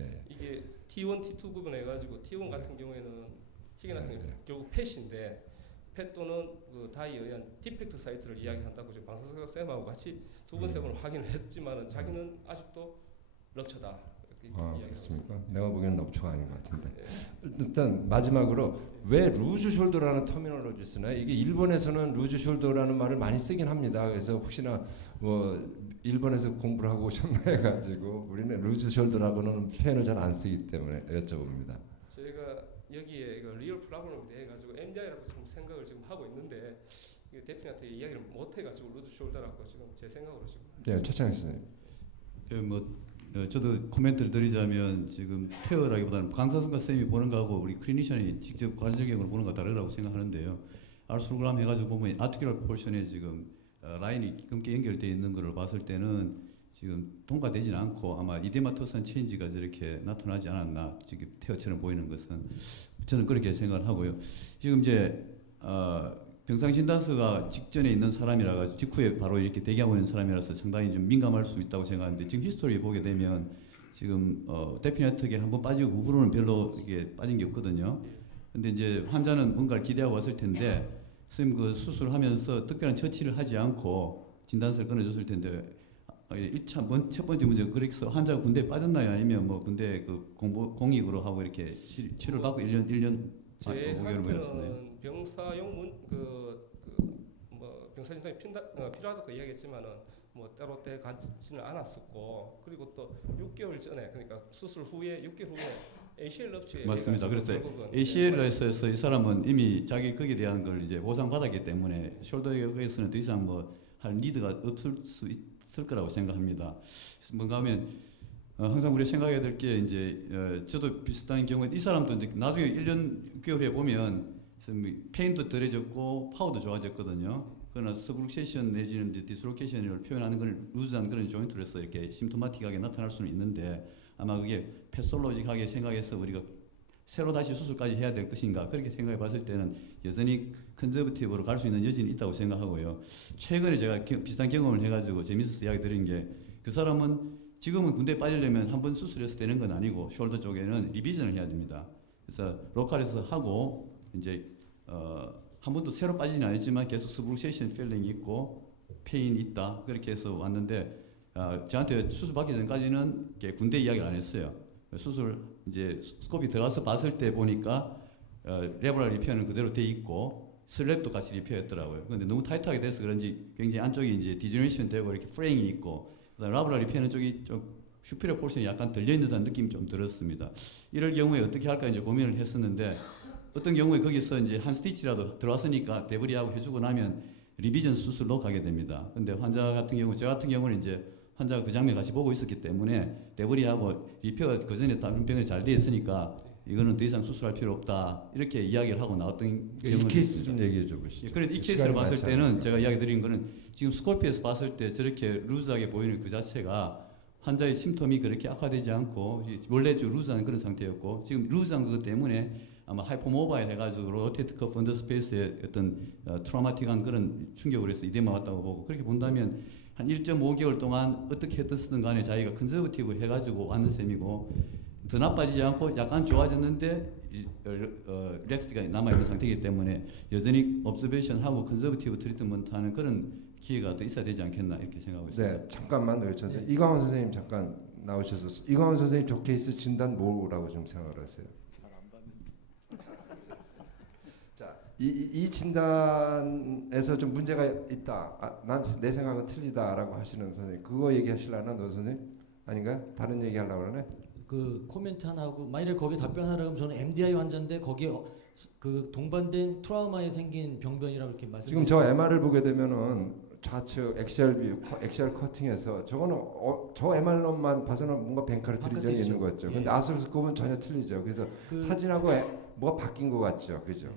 예. 이게 T1, T2 구분해가지고 T1 같은 경우에는 희귀 같은 경우 결국 펫인데 펫 또는 그 다이에 의한 디펙트 사이트를 이야기한다고 지금 방사선가 쌤하고 같이 두 번 세 번 확인을 했지만은 자기는 아직도 럽처다. 그렇습니까? 내가 보기에는 넙초가 아닌 것 같은데. 일단 마지막으로 왜 루즈 숄더라는 터미널로지 쓰나? 이게 일본에서는 루즈 숄더라는 말을 많이 쓰긴 합니다. 그래서 혹시나 뭐 일본에서 공부를 하고 오셨나 해가지고 우리는 루즈 숄더라고는 표현을 잘 안 쓰기 때문에 여쭤봅니다. 저희가 여기에 그 리얼 프로블럼에 대해 가지고 MDI라고 지금 생각을 지금 하고 있는데 대표님한테 이야기를 못 해가지고 루즈 숄더라고 지금 제 생각으로 지금. 네, 최창희 선생님. 저도 코멘트를 드리자면 지금 페어라기보다는 강사선과 쌤이 보는 거하고 우리 클리니션이 직접 관절경으로 보는 거 다르다고 생각하는데요. 알스로그램 해가지고 보면 아티큘러 포션에 지금 라인이 검게 연결되어 있는 것을 봤을 때는 지금 통과되지는 않고 아마 이데마토산 체인지가 저렇게 나타나지 않았나 지금 테어처럼 보이는 것은 저는 그렇게 생각을 하고요. 지금 이제 병상진단서가 직전에 있는 사람이라 가지고 직후에 바로 이렇게 대기하고 있는 사람이라서 상당히 좀 민감할 수 있다고 생각하는데 지금 히스토리 보게 되면 지금 데피네트게 한번 빠지고 그 후로는 별로 이게 빠진 게 없거든요. 근데 이제 환자는 뭔가를 기대하고 왔을 텐데 선생님 그 수술하면서 특별한 처치를 하지 않고 진단서를 끊어줬을 텐데 1차 첫 번째 문제 그래서 환자가 군대에 빠졌나요? 아니면 뭐 군대 그 공익으로 하고 이렇게 치료를 받고 1년 제한테는 병사용 뭐 병사진단이 필요하다고 이야기했지만은 뭐 따로 때 가지는 않았었고 그리고 또 6개월 전에 그러니까 수술 후에 6개월 후에 ACL 업체에 맞습니다. 그래서 ACL에서 이 사람은 이미 자기 거기에 대한 걸 이제 보상받았기 때문에 숄더에서는 더 이상 뭐 할 니드가 없을 수 있을 거라고 생각합니다. 뭔가 하면 항상 우리가 생각해야 될 게 이제 저도 비슷한 경우에 이 사람도 이제 나중에 1년 6개월에 보면 페인도 덜해졌고 파워도 좋아졌거든요. 그러나 서브룩세이션 내지는 이제 디스로케이션을 표현하는 건 루즈한 그런 조인트로서 이렇게 심토마틱하게 나타날 수는 있는데 아마 그게 패솔로직하게 생각해서 우리가 새로 다시 수술까지 해야 될 것인가 그렇게 생각해 봤을 때는 여전히 컨저버티브로 갈 수 있는 여지는 있다고 생각하고요. 최근에 제가 비슷한 경험을 해가지고 재밌어서 이야기 드린 게 그 사람은 지금은 군대에 빠지려면 한 번 수술해서 되는 건 아니고 숄더 쪽에는 리비전을 해야 됩니다. 그래서 로컬에서 하고 이제 한 번도 새로 빠지는 않았지만 계속 스브룩세이션 필링이 있고 페인이 있다 그렇게 해서 왔는데 저한테 수술 받기 전까지는 군대 이야기를 안 했어요. 수술 이제 스코피 들어가서 봤을 때 보니까 레버럴 리페어는 그대로 돼 있고 슬랩도 같이 리페어했더라고요. 그런데 너무 타이트하게 돼서 그런지 굉장히 안쪽이 이제 디제너레이션 되고 이렇게 프레임이 있고 그다음에 라브럴 리페어는 쪽이 좀 슈피리어 포션이 약간 들려 있는 듯한 느낌이 좀 들었습니다. 이럴 경우에 어떻게 할까 이제 고민을 했었는데 어떤 경우에 거기서 이제 한 스티치라도 들어왔으니까 데브리하고 해주고 나면 리비전 수술로 가게 됩니다. 근데 환자 같은 경우 저 같은 경우는 이제 환자가 그 장면 같이 보고 있었기 때문에 데브리하고 리페어가 그 전에 다른 병원이 잘 돼 있으니까 이거는 더 이상 수술할 필요 없다 이렇게 이야기를 하고 나왔던 경우는 이 케이스 좀 얘기해 줘 보시죠. 그래서 이 케이스를 봤을 때는 제가 이야기 드린 거는 지금 스코피에서 봤을 때 저렇게 루즈하게 보이는 그 자체가 환자의 심텀이 그렇게 악화되지 않고 원래 좀 루즈한 그런 상태였고 지금 루즈한 것 때문에 아마 하이포모바일 해가지고 로테이트 커프 언더스페이스에 어떤 트라우마틱한 그런 충격을 해서 이데마 왔다고 보고 그렇게 본다면 한 1.5개월 동안 어떻게 했든 간에 자기가 컨저버티브 해가지고 왔는 셈이고 더 나빠지지 않고 약간 좋아졌는데 렉스가 남아있는 상태이기 때문에 여전히 observation하고 컨저버티브 트리트먼트하는 그런 기회가 더 있어야 되지 않겠나 이렇게 생각하고 있습니다. 네, 잠깐만 여쭤보세요. 이광원 선생님 잠깐 나오셔서 이광원 선생님 저 케이스 진단 뭐라고 좀 생각을 하세요? 잘 안 받는. 자, 이 진단에서 좀 문제가 있다. 난 내 생각은 틀리다라고 하시는 선생님 그거 얘기하실라나 노 선생님? 아닌가요? 다른 얘기 하려고 그러네? 그 코멘트 하나 하고 만일에 거기에 답변하려면 저는 MDI 환자인데 거기에 그 동반된 트라우마에 생긴 병변이라고 이렇게 말씀. 지금 저 MR을 보게 되면은 좌측 엑셀 커팅에서 저거는 저 MR로만 봐서는 뭔가 뱅카르트리전이 있는 거 같죠. 근데 아스로스콥은 전혀 틀리죠. 그래서 사진하고 뭐가 바뀐 것 같죠, 그죠?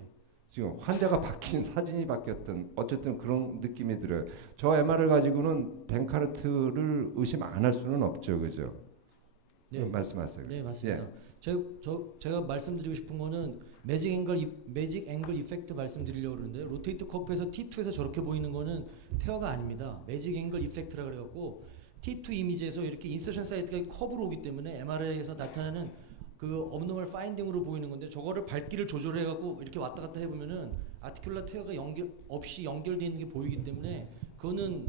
지금 환자가 바뀐 사진이 바뀌었든 어쨌든 그런 느낌이 들어요. 저 MR을 가지고는 뱅카르트를 의심 안 할 수는 없죠, 그죠? 네, 말씀하세요. 네, 맞습니다. 예. 제가 말씀드리고 싶은 거는 매직 앵글 이펙트 말씀드리려고 그러는데 로테이트 커프에서 T2에서 저렇게 보이는 거는 테어가 아닙니다. 매직 앵글 이펙트라 그래갖고 T2 이미지에서 이렇게 인서션 사이트가 커브로 오기 때문에 MRI에서 나타나는 그 업노멀 파인딩으로 보이는 건데 저거를 밝기를 조절해갖고 이렇게 왔다 갔다 해보면은 아티큘라 테어가 없이 연결되어 있는 게 보이기 때문에 그거는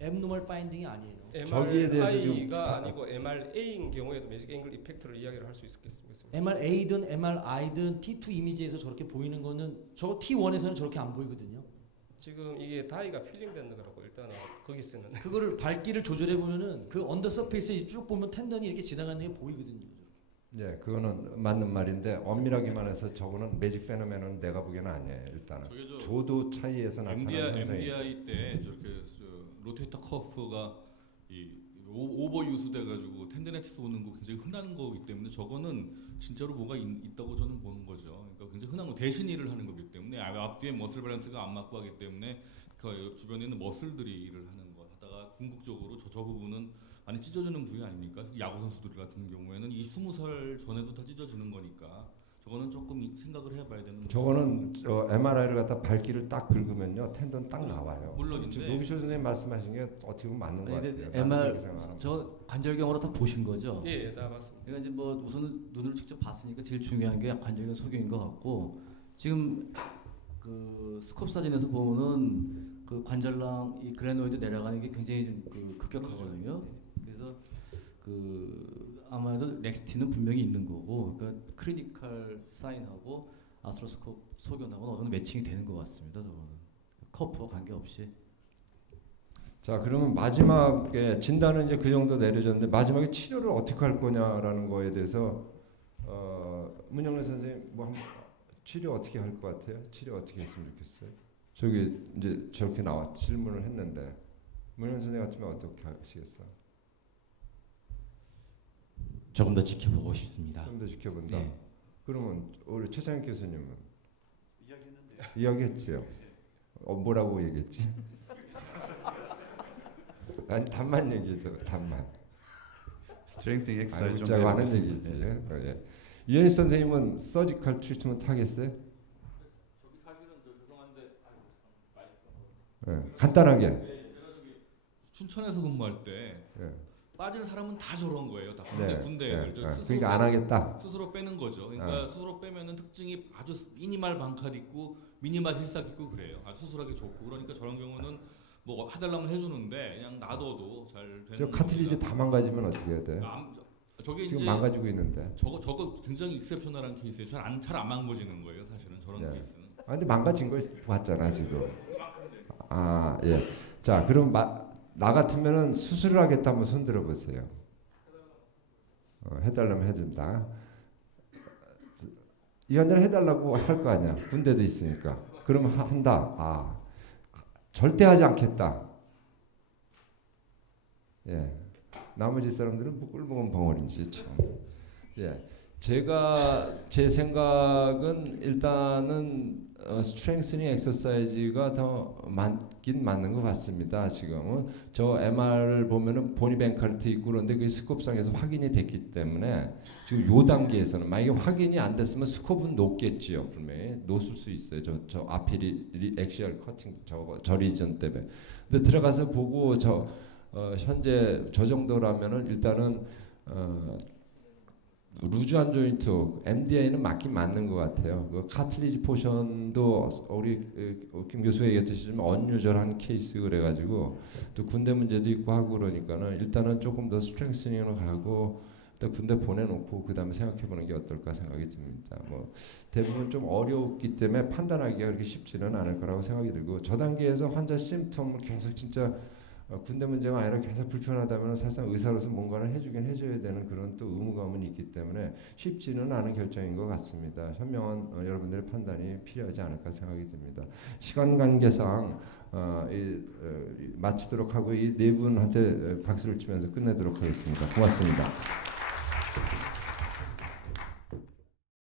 앱노멀 파인딩이 아니에요. 저기에 대해서 좀 MRI가 아니고 MRA인 경우에도 매직 앵글 이펙트를 이야기를 할 수 있겠습니다. MRA든 MRI든 T2 이미지에서 저렇게 보이는 거는 저 T1에서는 저렇게 안 보이거든요. 지금 이게 다이가 필링되는 거라고 일단은 거기 쓰는 그거를 밝기를 조절해 보면은 그 언더 서페이스에 쭉 보면 텐던이 이렇게 지나가는 게 보이거든요. 네, 그거는 맞는 말인데 엄밀하게만 해서 저거는 매직 페노멘은 내가 보기에는 아니에요. 일단은 조도 차이에서 나타나는 현상이죠. MDI 때 저렇게 로테이터 커프가 이 오버 유스돼 가지고 텐데네티스 오는 거 굉장히 흔한 거기 때문에 저거는 진짜로 뭐가 있다고 저는 보는 거죠. 그러니까 굉장히 흔한 거 대신 일을 하는 거기 때문에 앞뒤에 머슬 밸런스가 안 맞고 하기 때문에 그 주변에 있는 머슬들이 일을 하는 거 하다가 궁극적으로 저 부분은 많이 찢어지는 부위 아닙니까? 야구 선수들 같은 경우에는 이 20살 전에도 다 찢어지는 거니까 저거는 조금 생각을 해봐야 되는. 저거는 MRI를 갖다 밝기를 딱 긁으면요 텐던 딱 나와요. 물론인데 노기철 선생님 말씀하신 게 어떻게 보면 맞는 것 같아요. MR 저 관절경으로 다 보신 거죠? 예, 다 봤습니다. 그러니까 이제 뭐 우선 눈으로 직접 봤으니까 제일 중요한 게 관절경 소경인 것 같고 지금 그 스콥 사진에서 보면은 그 관절랑 이 그레노이드 내려가는 게 굉장히 좀 급격하거든요. 그래서 그 아마도 렉스틴은 분명히 있는 거고, 그러니까 크리니컬 사인하고 아스트로스콥 소견하고는 어느 정도 매칭이 되는 것 같습니다. 저거는 커프와 관계없이. 자, 그러면 마지막에 진단은 이제 그 정도 내려졌는데 마지막에 치료를 어떻게 할 거냐라는 거에 대해서 문영래 선생님 뭐 한번 치료 어떻게 할 것 같아요? 치료 어떻게 했으면 좋겠어요? 저기 이제 저렇게 질문을 했는데 문영래 선생님 같으면 어떻게 하시겠어? 조금 더 지켜보고 싶습니다. 좀 더 지켜본다. 네. 그러면 우리 최창익 교수님은 이야기했죠. 뭐라고 얘기했지? 아니 답만 얘기해줘. 답만. 스트렝스 엑사이즈 좀 짜고 하는 해보겠습니다. 얘기지. 예. 이현희 선생님은 서지컬 트리트먼트 하겠어요? 저기 사실은 죄송한데 예. 간단하게. 춘천에서 근무할 때 예. 빠진 사람은 다 저런 거예요. 다 네, 군대 네, 스스로 그러니까 안 하겠다. 스스로 빼는 거죠. 그러니까 스스로 빼면은 특징이 아주 미니멀 방칼 있고 미니멀 힐삭 있고 그래요. 아주 수술하기 좋고 그러니까 저런 경우는 뭐 해달라면 해주는데 그냥 놔둬도 잘 되는. 저 카트리지 다 망가지면 어떻게 해야 돼? 저게 지금 이제 망가지고 있는데. 저거 굉장히 익셉셔널한 케이스예요. 잘 안 망가지는 거예요. 사실은 저런 네. 케이스는. 아 근데 망가진 걸 봤잖아 지금. 아 예. 자 그럼 나 같으면은 수술을 하겠다 한번 손 들어보세요. 해달라면 해준다. 이 환자는 해달라고 할 거 아니야. 군대도 있으니까. 그러면 한다. 아 절대 하지 않겠다. 예. 나머지 사람들은 뭐 꿀먹은 벙어리인지 참. 예. 제 생각은 일단은 스트렝스닝 엑서사이즈가 더 맞긴 맞는 것 같습니다. 지금은 저 MR을 보면은 보니 뱅카르트 있고 그런데 그 스콥상에서 확인이 됐기 때문에 지금 요 단계에서는 만약에 확인이 안 됐으면 스콥은 높겠지요. 분명히 높을 수 있어요. 저 앞이 엑시얼 커팅 저 리전 때문에. 근데 들어가서 보고 현재 저 정도라면은 일단은 루즈한 조인트 MDA는 맞긴 맞는 것 같아요. 그 카틀리지 포션도 우리 김 교수가 얘기했듯이 좀 언유절한 케이스 그래가지고 또 군대 문제도 있고 하고 그러니까는 일단은 조금 더 스트렝스닝으로 가고 일단 군대 보내놓고 그 다음에 생각해보는 게 어떨까 생각이 듭니다. 뭐 대부분 좀 어려웠기 때문에 판단하기가 그렇게 쉽지는 않을 거라고 생각이 들고 저 단계에서 환자 심텀을 계속 진짜 군대 문제가 아니라 계속 불편하다면 사실상 의사로서 뭔가를 해주긴 해줘야 되는 그런 또 의무감은 있기 때문에 쉽지는 않은 결정인 것 같습니다. 현명한 여러분들의 판단이 필요하지 않을까 생각이 듭니다. 시간 관계상 마치도록 하고 이 네 분한테 박수를 치면서 끝내도록 하겠습니다. 고맙습니다.